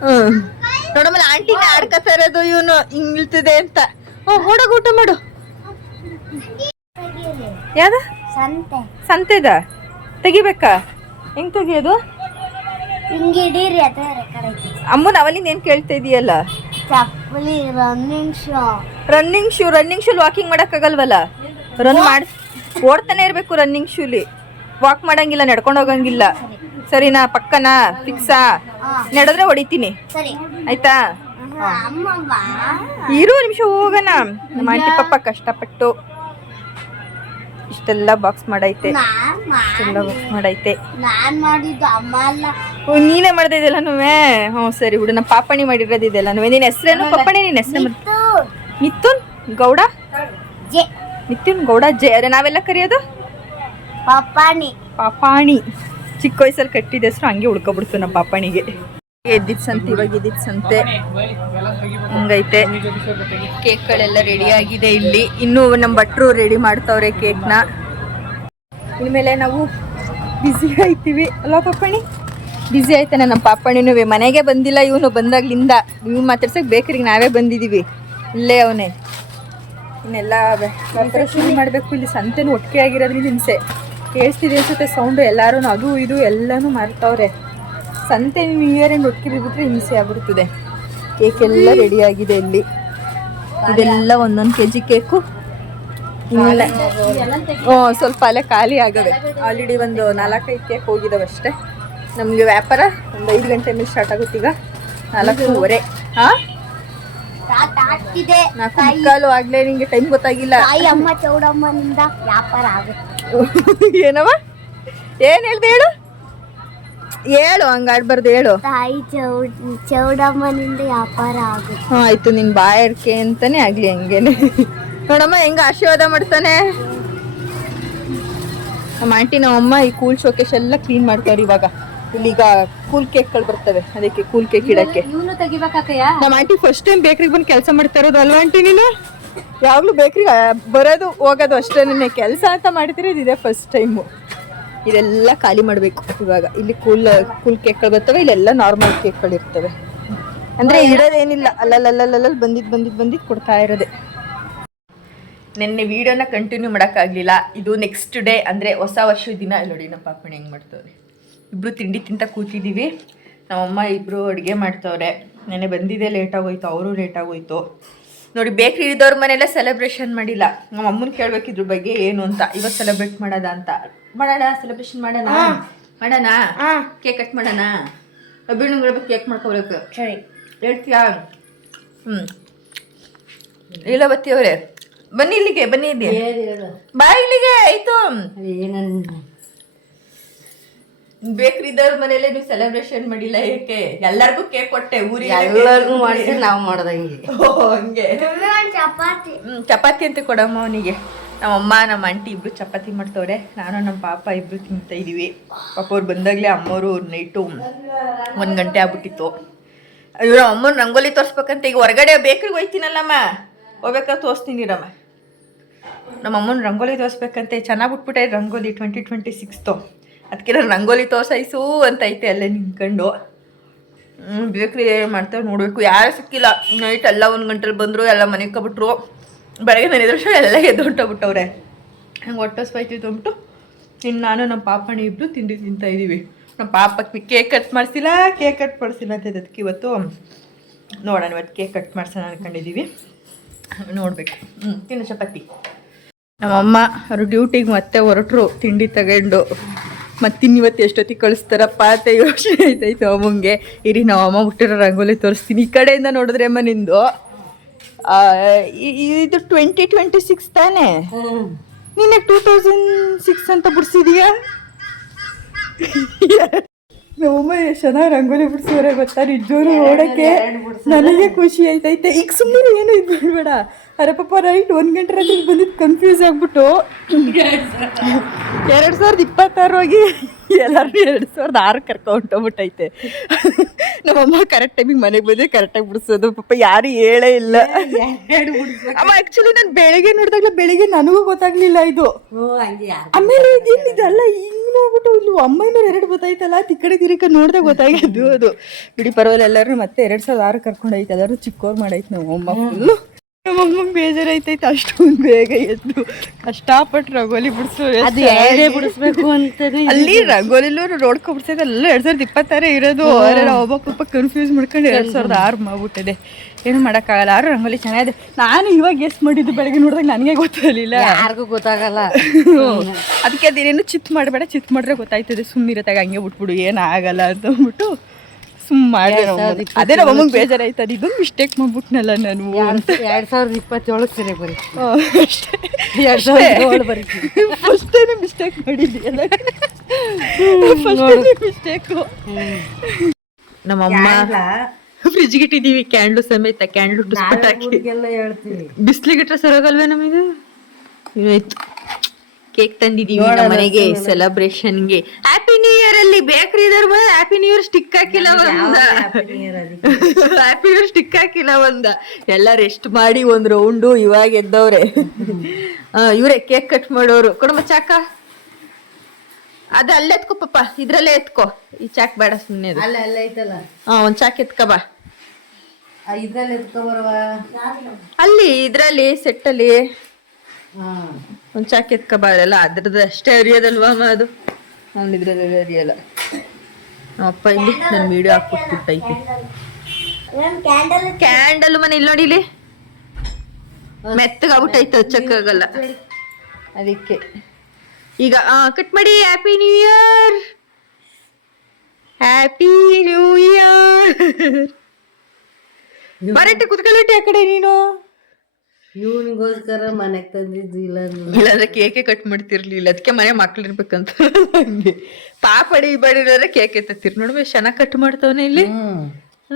ಹ್ಮ್. ನೋಡಮ್ಮಲ್ಲ ಆಂಟಿನ ಆಡ್ಕತಾ ಇರೋದು ಇವನು ಹಿಂಗ್ ನಿಲ್ತದೆ ಅಂತ. ಓ ಹೊಡಗ ಊಟ ಮಾಡು. ಯಾವ್ದ? ಸಂತೆ. ಸಂತೆದ? ತೆಗಿಬೇಕಾ? ಹೆಂಗ್ ತೆಗಿಯೋದು? ಹಿಂಗಿಡೀರಿ ಅದೇ ಅಮ್ಮ ಅಮ್ಮನ ಅವಲಿಂದ ಏನ್ ಕೇಳ್ತಾ ಇದೀಯಲ್ಲ? ಚಪ್ಪಲಿ running shoe running shoe running ಶೂಲ್ walking ಮಾಡೋಕ್ಕಾಗಲ್ವಲ್ಲ? ರನ್ ಮಾಡಿ ಓಡ್ತಾನೆ ಇರಬೇಕು ರನ್ನಿಂಗ್ ಶೂಲಿ ವಾಕ್ ಮಾಡಂಗಿಲ್ಲ ನಡ್ಕೊಂಡು ಹೋಗಂಗಿಲ್ಲ. ಸರಿನಾ ಪಕ್ಕನಾ ಫಿಕ್ಸಾ ನಡೆದ್ರೆ ಹೊಡಿತೀನಿ. ಸರಿ. ಆಯ್ತಾ? ಅಮ್ಮ ಬಾ ಇರು ನಿಮಿಷ ಹೋಗೋಣ. ನಮ್ಮ ಆಂಟಿ ಪಪ್ಪ ಕಷ್ಟಪಟ್ಟು ಇಷ್ಟೆಲ್ಲ ಬಾಕ್ಸ್ ಮಾಡೈತೆ. ಮಾ- ಬುಕ್ ಮಾಡೈತೆ. ನಾನು ಮಾಡಿದ್ದು ಅಮ್ಮ ಅಲ್ಲ. ಓ, ನೀನೇ ಮಾಡ್ತಾ ಇದೆಲ್ಲ ನೀವೇ? ಹ್ಞೂ ಸರಿ ಬಿಡು ನಮ್ಮ ಪಾಪಣಿ ಮಾಡಿರೋದು ಇದೆಲ್ಲ ನೀವೇ. ನಿನ್ನ ಹೆಸರೇನು? ಪಾಪಣಿ ನಿನ್ನ ಹೆಸರು ಮಿಥುನ್. ಗೌಡ? ಜೆ. ಮಿಥುನ್ ಗೌಡ ಜೆ. ಅದೇ ನಾವೆಲ್ಲ ಕರೆಯೋದು? ಪಾಪಾಣಿ. ಪಾಪಾಣಿ. ಚಿಕ್ಕ ವಯಸ್ಸಲ್ಲಿ ಕಟ್ಟಿದ ಹೆಸರು ಹಂಗೆ ಉಳ್ಕೊಬಿಡ್ತು ನಮ್ಮ ಪಾಪಾಣಿಗೆ. ಎದ್ದಿದ್ ಸಂತೆ ಇವಾಗ ಇದ್ದಿದ್ ಸಂತೆ ಹಂಗೈತೆ. ಕೇಕ್ಗಳೆಲ್ಲ ರೆಡಿ ಆಗಿದೆ ಇಲ್ಲಿ. ಇನ್ನು ನಮ್ಮ ಭಟ್ರು ರೆಡಿ ಮಾಡ್ತಾವ್ರೆ ಕೇಕ್ನ. ಇನ್ಮೇಲೆ ನಾವು ಬ್ಯುಸಿ ಆಯ್ತೀವಿ. ಅಲ್ಲ ಪಾಪಣಿ? ಬ್ಯುಸಿ ಆಯ್ತಾನೆ ನಮ್ಮ ಪಾಪಣಿನೂ ಮನೆಗೆ ಬಂದಿಲ್ಲ ಇವನು ಬಂದಾಗ್ಲಿಂದ. ಇವ್ ಮಾತಾಡ್ಸಕ್ ಬೇಕರಿಗೆ ನಾವೇ ಬಂದಿದ್ದೀವಿ ಇಲ್ಲೇ ಅವನೇ. ಇನ್ನೆಲ್ಲ ಶುರು ಮಾಡಬೇಕು. ಇಲ್ಲಿ ಸಂತೆನೂ ಒಟ್ಟಿಗೆ ಆಗಿರೋದ್ರಿಂದ ಹಿಂಸೆ. ಕೇಳಿಸ್ತಿದೆ ಅನ್ಸುತ್ತೆ ಸೌಂಡು ಎಲ್ಲರೂ ಅದು ಇದು ಎಲ್ಲನೂ ಮಾಡ್ತಾವ್ರೆ. ಸಂತೆ ನೀವು ಇಯರ್ ಎಂಡ್ ಒಟ್ಟಿಗೆ ಬಿಟ್ಬಿಟ್ರೆ ಹಿಂಸೆ ಆಗ್ಬಿಡ್ತದೆ. ಕೇಕ್ ಎಲ್ಲ ರೆಡಿ ಆಗಿದೆ ಇಲ್ಲಿ. ಇದೆಲ್ಲ ಒಂದೊಂದು ಕೆ ಜಿ ಕೇಕು. ಸ್ವಲ್ಪ ಅಲ್ಲೇ ಖಾಲಿ ಆಗವೆ. ಆಲ್ರೆಡಿ ಒಂದು ನಾಲ್ಕೈದು ಕೇಕ್ ಹೋಗಿದಾವೆ ಅಷ್ಟೇ ನಮಗೆ ವ್ಯಾಪಾರ ಒಂದು ಐದು ಗಂಟೆ ಮೇಲೆ ಸ್ಟಾರ್ಟ್ ಆಗುತ್ತೆ ಈಗ. ನಾಲ್ಕೂವರೆ. ಹಾಂ? ನಾಲ್ಕು ಮುಕ್ಕಾಲು ಆಗ್ಲೇ ನಿಂಗೆ ಟೈಮ್ ಗೊತ್ತಾಗಿಲ್ಲ. ತಾಯಿ ಅಮ್ಮ ಚೌಡಮ್ಮನಿಂದ ವ್ಯಾಪಾರ ಆಗುತ್ತೆ. ಏನವ ಏನ್ ಹೇಳ್ದೆ ಹೇಳು? ಹೇಳು ಹಂಗಾಡ್ಬಾರ್ದು ಹೇಳು. ತಾಯಿ ಚೌಡ್ ಚೌಡಮ್ಮನಿಂದ ವ್ಯಾಪಾರ ಆಗುತ್ತೆ. ಆಯ್ತು ನಿನ್ ಬಾಯರ್ಕೆ ಅಂತಾನೆ ಆಗ್ಲಿ ಹಂಗೇನೆ. ನೋಡಮ್ಮ ಹೆಂಗ ಆಶೀರ್ವಾದ ಮಾಡ್ತಾನೆ? ನಮ್ಮ ಆಂಟಿ ನಮ್ಮಮ್ಮ ಈ ಕೂಲ್ ಶೋಕೇಶ್ ಎಲ್ಲ ಕ್ಲೀನ್ ಮಾಡ್ತಾರೆ ಇವಾಗ. ಇಲ್ಲಿಗ ಕೂಲ್ ಕೇಕ್ಗಳು ಬರ್ತವೆ ಅದಕ್ಕೆ ಕೂಲ್ ಕೇಕ್ ಇಡಕ್ಕೆ. ನಮ್ಮ ಆಂಟಿ ಫಸ್ಟ್ ಟೈಮ್ ಬೇಕ್ರಿಗೆ ಬಂದು ಕೆಲಸ ಮಾಡ್ತಾ ಇರೋದು ಅಲ್ವಾ ಆಂಟಿ ನೀನು? ಯಾವಾಗ್ಲೂ ಬೇಕ್ರಿಗೆ ಬರೋದು ಹೋಗೋದು ಅಷ್ಟೇ ನಿನ್ನೆ ಕೆಲಸ ಅಂತ ಮಾಡ್ತಿರೋದು ಇದೆ ಫಸ್ಟ್ ಟೈಮು ಇದೆಲ್ಲ ಖಾಲಿ ಮಾಡಬೇಕು ಇವಾಗ. ಇಲ್ಲಿ ಕೂಲ್ ಕೂಲ್ ಕೇಕ್ಗಳು ಬರ್ತವೆ ಇಲ್ಲೆಲ್ಲ ನಾರ್ಮಲ್ ಕೇಕ್ಗಳು ಇರ್ತವೆ. ಅಂದರೆ ಇರೋದೇನಿಲ್ಲ ಅಲ್ಲಲ್ಲಲ್ಲಲ್ಲಲ್ಲಿ ಬಂದಿದ್ ಬಂದಿದ್ ಬಂದಿದ್ ಕೊಡ್ತಾ ಇರೋದೆ. ನಿನ್ನೆ ವೀಡಿಯೋನ ಕಂಟಿನ್ಯೂ ಮಾಡೋಕ್ಕಾಗಲಿಲ್ಲ. ಇದು ನೆಕ್ಸ್ಟ್ ಡೇ ಅಂದರೆ ಹೊಸ ವರ್ಷದ ದಿನ. ಇಲ್ಲಿ ನೋಡಿ ನಮ್ಮ ಪಾಪಣ್ಣ ಹೆಂಗೆ ಮಾಡ್ತವ್ರೆ. ಇಬ್ಬರು ತಿಂಡಿ ತಿಂತ ಕೂತಿದ್ದೀವಿ ನಮ್ಮಮ್ಮ ಇಬ್ಬರು ಅಡುಗೆ ಮಾಡ್ತವ್ರೆ. ನೆನ್ನೆ ಬಂದಿದ್ದೆ ಲೇಟಾಗೋಯ್ತು ಅವರು ಲೇಟಾಗೋಯ್ತು ನೋಡಿ ಬೇಕ್ರಿ ಇದ್ದವ್ರ ಮನೆಯಲ್ಲ ಸೆಲೆಬ್ರೇಷನ್ ಮಾಡಿಲ್ಲ. ನಮ್ಮ ಅಮ್ಮನ ಕೇಳ್ಬೇಕು ಇದ್ರ ಬಗ್ಗೆ ಏನು ಅಂತ. ಇವತ್ತು ಸೆಲೆಬ್ರೇಟ್ ಮಾಡೋದ ಅಂತ. ಮಾಡೋಣ ಸೆಲೆಬ್ರೇಷನ್ ಮಾಡೋಣ. ಮಾಡೋಣ? ಕೇಕ್ ಕಟ್ ಮಾಡೋಣ? ಅಭಿಣ್ಣಂಗ್ ಹೇಳ್ಬೇಕು ಕೇಕ್ ಮಾಡ್ಕೋಬೇಕು. ಹೇಳ್ತೀಯಾ? ಹ್ಞೂ ಇಲ್ಲ ಬತ್ತಿಯವ್ರೆ ಬನ್ನಿ ಇಲ್ಲಿಗೆ ಬನ್ನಿ ಇಲ್ಲಿ. ಬಾ ಇಲ್ಲಿಗೆ ಆಯ್ತು. ಬೇಕ್ರಿದ್ದವ್ರ ಬೇಕ್ರಿ ಇದ್ದವ್ರ ಮನೇಲೆ ನೀವು ಸೆಲೆಬ್ರೇಷನ್ ಮಾಡಿಲ್ಲ ಏಕೆ? ಎಲ್ಲರಿಗೂ ಕೇಕ್ ಕೊಟ್ಟೆ ಊರಿಗೆ ಎಲ್ಲರಿಗೂ ಮಾಡಿ ನಾವು ಮಾಡ್ದಂಗೆ ಹಂಗೆ. ಚಪಾತಿ. ಹ್ಮ್ ಚಪಾತಿ ಅಂತ ಕೊಡಮ್ಮ ಅವನಿಗೆ. ನಮ್ಮಮ್ಮ ನಮ್ಮ ಆಂಟಿ ಇಬ್ರು ಚಪಾತಿ ಮಾಡ್ತವ್ರೆ. ನಾನು ನಮ್ಮ ಪಾಪ ಇಬ್ರು ತಿಂತಾ ಇದೀವಿ. ಪಾಪ ಅವ್ರು ಬಂದಾಗಲೇ ಅಮ್ಮವರು ನೈಟು ಒಂದು ಗಂಟೆ ಆಗ್ಬಿಟ್ಟಿತ್ತು. ಇವ್ರ ಅಮ್ಮನ ರಂಗೋಲಿ ತೋರಿಸ್ಬೇಕಂತ ಈಗ ಹೊರಗಡೆ ಬೇಕ್ರಿಗೆ ಹೋಯ್ತೀನಲ್ಲಮ್ಮ. ಹೋಗ್ಬೇಕಾದ್ರೆ ತೋರಿಸ್ತೀನಿ ಇರಮ್ಮ. ನಮ್ಮ ಅಮ್ಮನ ರಂಗೋಲಿ ತೋರಿಸ್ಬೇಕಂತೆ. ಚೆನ್ನಾಗಿ ಬಿಟ್ಬಿಟ್ಟೆ ರಂಗೋಲಿ ಟ್ವೆಂಟಿ ಟ್ವೆಂಟಿ ಸಿಕ್ಸ್ತು ಅದಕ್ಕೆ ನಾನು ರಂಗೋಲಿ ತೋರ್ಸೈಸು ಅಂತ ಐತೆ ಅಲ್ಲೇ ನಿಂತ್ಕೊಂಡು. ಬೇಕ್ರಿ ಮಾಡ್ತಾರೆ ನೋಡಬೇಕು. ಯಾರು ಸಿಕ್ಕಿಲ್ಲ. ನೈಟ್ ಎಲ್ಲ ಒಂದು ಗಂಟೆಲಿ ಬಂದರು, ಎಲ್ಲ ಮನೆಗೆ ಕಬಿಟ್ರು ಬೆಳಗ್ಗೆ ನಾನು ಎದುರು ಎಲ್ಲ ಎದ್ದು ಹೊಂಟೋಗ್ಬಿಟ್ಟವ್ರೆ. ಹಂಗೆ ಹೊಟ್ಟೆ ಸ್ಪೈತಿತ್ತು ಅಂದ್ಬಿಟ್ಟು ಇನ್ನು ನಾನು ನಮ್ಮ ಪಾಪಣ್ಣ ಇಬ್ಬರು ತಿಂಡಿ ತಿಂತಾ ಇದ್ದೀವಿ ನಮ್ಮ ಪಾಪಕ್ಕೆ ಕೇಕ್ ಕಟ್ ಮಾಡಿಸಿಲ್ಲ? ಕೇಕ್ ಕಟ್ ಮಾಡಿಸಿಲ್ಲ ಅಂತ ಅದಕ್ಕೆ ಇವತ್ತು ನೋಡೋಣ, ಇವತ್ತು ಕೇಕ್ ಕಟ್ ಮಾಡ್ಸೋಣ ಅಂದ್ಕೊಂಡಿದ್ದೀವಿ ನೋಡಬೇಕು. ಹ್ಞೂ ತಿನ್ನು ಚಪಾತಿ. ನಮ್ಮಮ್ಮ ಅವರು ಡ್ಯೂಟಿಗೆ ಮತ್ತೆ ಹೊರಟ್ರು ತಿಂಡಿ ತಗೊಂಡು. ಮತ್ತಿನ್ನು ಇವತ್ತು ಎಷ್ಟೊತ್ತಿಗೆ ಕಳಿಸ್ತಾರಪ್ಪ ಅಂತ ಯೋಚನೆ ಆಯ್ತಾಯ್ತು ಅಮ್ಮಂಗೆ. ಇರಿ ನಮ್ಮಮ್ಮ ಅಮ್ಮ ಹುಟ್ಟಿರೋ ರಂಗೋಲಿ ತೋರಿಸ್ತೀನಿ. ಈ ಕಡೆಯಿಂದ ನೋಡಿದ್ರೆ ಅಮ್ಮ ನಿಂದು. ಆ, ಇದು ಟ್ವೆಂಟಿ ಟ್ವೆಂಟಿ ಸಿಕ್ಸ್ ತಾನೇ? ನಿನ್ನೆ ಟೂ ತೌಸಂಡ್ ಸಿಕ್ಸ್ ಅಂತ ಬಿಡಿಸಿದೀಯಾ? ನಮ್ಮಮ್ಮ ಎಷ್ಟು ಚೆನ್ನಾಗಿ ರಂಗೋಲಿ ಬಿಡಿಸೋರೆ ಗೊತ್ತಾ? ನಿಜೂರು ನೋಡೋಕ್ಕೆ ನನಗೆ ಖುಷಿ ಆಯ್ತೈತೆ ಈಗ ಸುಮ್ಮನೆ ಏನು ಇದು ಮಾಡಬೇಡ ಅರೆ ಪಾಪ ರೈಟ್ ಒಂದು ಗಂಟೆ ರಾತ್ರಿ ಬಂದಿದ್ದು ಕನ್ಫ್ಯೂಸ್ ಆಗ್ಬಿಟ್ಟು. ಎರಡು ಸಾವಿರದ ಇಪ್ಪತ್ತಾರು ಹೋಗಿ ಎಲ್ಲರೂ ಎರಡು ಸಾವಿರದ ಆರು ಕರ್ಕೊಂಡು ಹೋಗ್ಬಿಟ್ಟೈತೆ. ನಮ್ಮಮ್ಮ ಕರೆಕ್ಟ್ ಟೈಮಿಗೆ ಮನೆಗೆ ಬಂದರೆ ಕರೆಕ್ಟಾಗಿ ಬಿಡಿಸೋದು. ಪಾಪ ಯಾರು ಹೇಳೇ ಇಲ್ಲ. ಅಮ್ಮ ಆ್ಯಕ್ಚುಲಿ ನಾನು ಬೆಳಿಗ್ಗೆ ನೋಡಿದಾಗಲೇ ಬೆಳಿಗ್ಗೆ ನನಗೂ ಗೊತ್ತಾಗ್ಲಿಲ್ಲ ಇದು. ಆಮೇಲೆ ಇದೇನು ಇದೆಲ್ಲ ಹಿಂಗೆ ನೋಡ್ಬಿಟ್ಟು ಇಲ್ಲಿ ಒಂಬೈನೂರ ಎರಡು ಗೊತ್ತಾಯ್ತಲ್ಲ ತಿಕ್ಕಡೆ ಕಡೆ ತಿರುಗ ನೋಡ್ದೆ ಗೊತ್ತಾಗಿದ್ದು ಅದು. ಬಿಡಿ ಪರವಾಗಿಲ್ಲ ಎಲ್ಲರೂ ಮತ್ತೆ ಎರಡ್ ಸಾವಿರದ ಆರು ಕರ್ಕೊಂಡೈತೆ ಎಲ್ಲರೂ ಚಿಕ್ಕವ್ರು ಮಾಡೈತೆ ನಾವು ಅಮ್ಮ ಫುಲ್ಲು ನಮ್ಮಮ್ಮ ಬೇಜಾರೈತೈತೆ ಅಷ್ಟೊಂದು ಬೇಗ ಎದ್ದು. ಕಷ್ಟಪಟ್ಟು ರಂಗೋಲಿ ಬಿಡಿಸೋ ಅದು ಎರಡೇ ಬಿಡಿಸ್ಬೇಕು ಅಂತಾನೆ ಅಲ್ಲಿ ರಂಗೋಲಿಲೂ ರೋಡ್ಕೊ ಬಿಡ್ಸೈತೆ ಎಲ್ಲ ಎರಡ್ ಸಾವಿರದ ಇಪ್ಪತ್ತಾರೇ ಇರೋದು. ಆದ್ರೆ ನಾವು ಒಬ್ಬ ಕನ್ಫ್ಯೂಸ್ ಮಾಡ್ಕೊಂಡು ಎರಡ್ ಸಾವಿರದ ಆರು ಮಾಡ್ಬಿಟ್ಟಿದೆ. ಏನು ಮಾಡೋಕ್ಕಾಗಲ್ಲ ಆರು ರಂಗೋಲಿ ಚೆನ್ನಾಗಿದೆ. ನಾನು ಇವಾಗ ಗೆಸ್ಟ್ ಮಾಡಿದ್ದು ಬೆಳಗ್ಗೆ ನೋಡಿದಾಗ ನನಗೆ ಗೊತ್ತಿರಲಿಲ್ಲ ಯಾರಿಗೂ ಗೊತ್ತಾಗಲ್ಲ. ಅದಕ್ಕೆ ಅದೇನೇನು ಚಿತ್ ಮಾಡಬೇಡ ಚಿತ್ ಮಾಡಿದ್ರೆ ಗೊತ್ತಾಯ್ತದೆ ಸುಮ್ಮನಿರತ್ತಾಗ ಹಂಗೆ ಬಿಟ್ಬಿಡು ಏನಾಗಲ್ಲ ಅಂತ ಅಂದ್ಬಿಟ್ಟು. ಮಾಡಿದೆ ಅದೇ ನಮ್ಮ ಅಮ್ಮಂಗೆ ಬೇಜಾರಾಯ್ತದೆ. ಇದೊಂದು ಮಿಸ್ಟೇಕ್ ಮಾಡ್ಬಿಟ್ನಲ್ಲ ನಾನು ಅಂತ. ಎರಡು ಸಾವಿರದ ಇಪ್ಪತ್ತೇಳು ಸರಿ ಬರೀ ಎರಡು ಅಷ್ಟೇ. ಎರಡ್ ಸಾವಿರದ ಏಳು ಬರೀ ಫಸ್ಟ್ ಮಿಸ್ಟೇಕ್ ಮಾಡಿದ್ಯಲ್ಲ ಫಸ್ಟ್ ಮಿಸ್ಟೇಕು ನಮ್ಮಮ್ಮ ಫ್ರಿಜ್ಗೆ ಇಟ್ಟಿದ್ದೀವಿ ಕ್ಯಾಂಡ್ಲು ಸಮೇತ ಕ್ಯಾಂಡ್ಲು ಹಾಕಿ ಎಲ್ಲ ಹೇಳ್ತೀವಿ ಬಿಸ್ಲಿಗಿಟ್ರೆ ಸರೋಗಲ್ವೇ ನಮಗೆ? ಇವಾಯ್ತು ಕೇಕ್ ತಂದಿದೀವಿ ನಮ್ಮ ಮನೆಗೆ ಸೆಲೆಬ್ರೇಷನ್ಗೆ ಹ್ಯಾಪಿ ನ್ಯೂ ಇಯರ್ ಅಲ್ಲಿ ಬೇಕ್ರಿ ಇದಾರ ಹ್ಯಾಪಿ ನ್ಯೂ ಇಯರ್ ಸ್ಟಿಕ್ ಹಾಕಿಲ್ಲ ಒಂದ. ಹ್ಯಾಪಿ ನ್ಯೂ ಇಯರ್ ಸ್ಟಿಕ್ ಹಾಕಿಲ್ಲ ಒಂದ. ಎಲ್ಲ ರೆಸ್ಟ್ ಮಾಡಿ ಒಂದ್ ರೌಂಡು ಇವಾಗ ಎದ್ದವ್ರೆ. ಇವರೇ ಕೇಕ್ ಕಟ್ ಮಾಡೋರು. ಕೊಡಮ್ಮ ಚಾಕ ಅದ ಅಲ್ಲೇ ಎತ್ಕೋ ಪಪ್ಪ ಇದ್ರಲ್ಲೇ ಎತ್ಕೋ. ಈ ಚಾಕ್ ಬೇಡ ಸುಮ್ಮನೆ ಹಾ ಒಂದ್ ಚಾಕ್ ಎತ್ಕೋ ಬಾ. ಅಲ್ಲಿ ಇದ್ರಲ್ಲಿ ಸೆಟ್ಟಲ್ಲಿ ಒಂದು ಚಾಕ್ ಎತ್ಕೊಬಾರಲ್ಲ ಅದ್ರದ್ದು ಅಷ್ಟೇ ಅರಿಯೋದಲ್ವಾ ಅಮ್ಮ ಅದು? ನಾನು ಇದ್ರಲ್ಲಿ ಅರಿಯಲ್ಲ ನಮ್ಮ ಅಪ್ಪ ಇಲ್ಲಿ ನನ್ನ ವಿಡಿಯೋ ಹಾಕ್ಬಿಟ್ಬಿಟ್ಟೈತಿ ಕ್ಯಾಂಡಲ್ ಕ್ಯಾಂಡಲ್ ಮನೆ ಇಲ್ಲಿ ನೋಡಿ ಇಲ್ಲಿ. ಮೆತ್ತಗಾಗ್ಬಿಟ್ಟೈತೆ ಹಚ್ಚಕ್ಕಾಗಲ್ಲ ಅದಕ್ಕೆ. ಈಗ ಕಟ್ ಮಾಡಿ happy new year happy new year ಬರಟ್ಟೆ ಕುತ್ಕೊಳ್ಳಿಟ್ಟೆ ಆ ಕಡೆ ನೀನು. ಇವನಿಗೋಸ್ಕರ ಮನೆಗೆ ತಂದಿದ್ದು ಇಲ್ಲ ಅಂದ್ರೆ ಇಲ್ಲಾಂದ್ರೆ ಕೇಕೆ ಕಟ್ ಮಾಡ್ತಿರ್ಲಿಲ್ಲ? ಅದಕ್ಕೆ ಮನೆ ಮಕ್ಳು ಇರ್ಬೇಕಂತ ಹಂಗೆ ಪಾಪಡಿ ಬಡಿದ್ರೆ ಕೇಕೆ ತತ್ತಿರ್ ನೋಡು ಚೆನ್ನಾಗಿ ಕಟ್ ಮಾಡ್ತವನೆ ಇಲ್ಲಿ.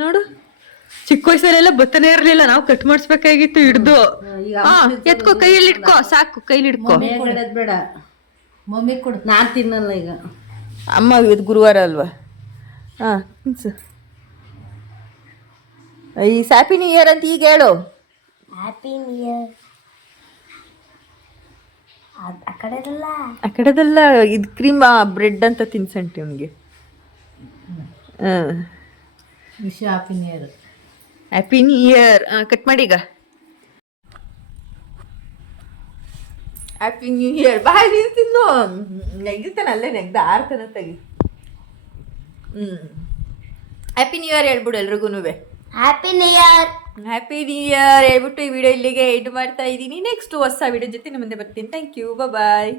ನೋಡು. ಚಿಕ್ಕ ವಯಸ್ಸಲ್ಲೆಲ್ಲ ಬತ್ತನೇ ಇರ್ಲಿಲ್ಲ. ನಾವು ಕಟ್ ಮಾಡಿಸ್ಬೇಕಾಗಿತ್ತು ಹಿಡ್ದು. ಎತ್ಕೋ ಕೈಯಲ್ಲಿ ಇಟ್ಕೋ. ಸಾಕು ಕೈಲಿ ಇಟ್ಕೋ. ಬೇಡ. ಮಮ್ಮಿ ಕೊಡು. ನಾನು ತಿನ್ನಲ್ಲ ಈಗ. ಅಮ್ಮ ಇದು ಗುರುವಾರ ಅಲ್ವಾ? ಹಾಂ ಈ ಹ್ಯಾಪಿ ನ್ಯೂ ಇಯರ್ ಅಂತ ಈಗ ಹೇಳು. ಹ್ಯಾಪಿ ನ್ಯೂ ಇಯರ್ ಆ ಕಡೆ ಎಲ್ಲ ಆ ಕಡೆದೆಲ್ಲ ಇದು ಕ್ರೀಮ್ ಬ್ರೆಡ್ ಅಂತ ತಿನ್ಸಂಟಿ ಅವನಿಗೆ. ಹಾಂ. New year happy new year cut ಮಾಡಿ ಈಗ. ಹ್ಯಾಪಿ ನ್ಯೂ ಇಯರ್ ಬಾಯ್ ನೀನು ತಿನ್ನು. ನೆಗಿತಾನೆ ಅಲ್ಲೇ ನೆಗ್ದ ಆರ್ತನ ತೆಗಿ. ಹ್ಞೂ ಹ್ಯಾಪಿ ನ್ಯೂ ಇಯರ್ ಹೇಳ್ಬಿಡು ಎಲ್ರಿಗೂ happy new year happy new year ಹೇಳ್ಬಿಟ್ಟು ಈ ವಿಡಿಯೋ ಇಲ್ಲಿಗೆ ಎಂಡ್ ಮಾಡ್ತಾ ಇದ್ದೀನಿ. ನೆಕ್ಸ್ಟ್ ಹೊಸ ವಿಡಿಯೋ ಜೊತೆ ನಿಮ್ಮ ಮುಂದೆ ಬರ್ತೀನಿ. Thank you bye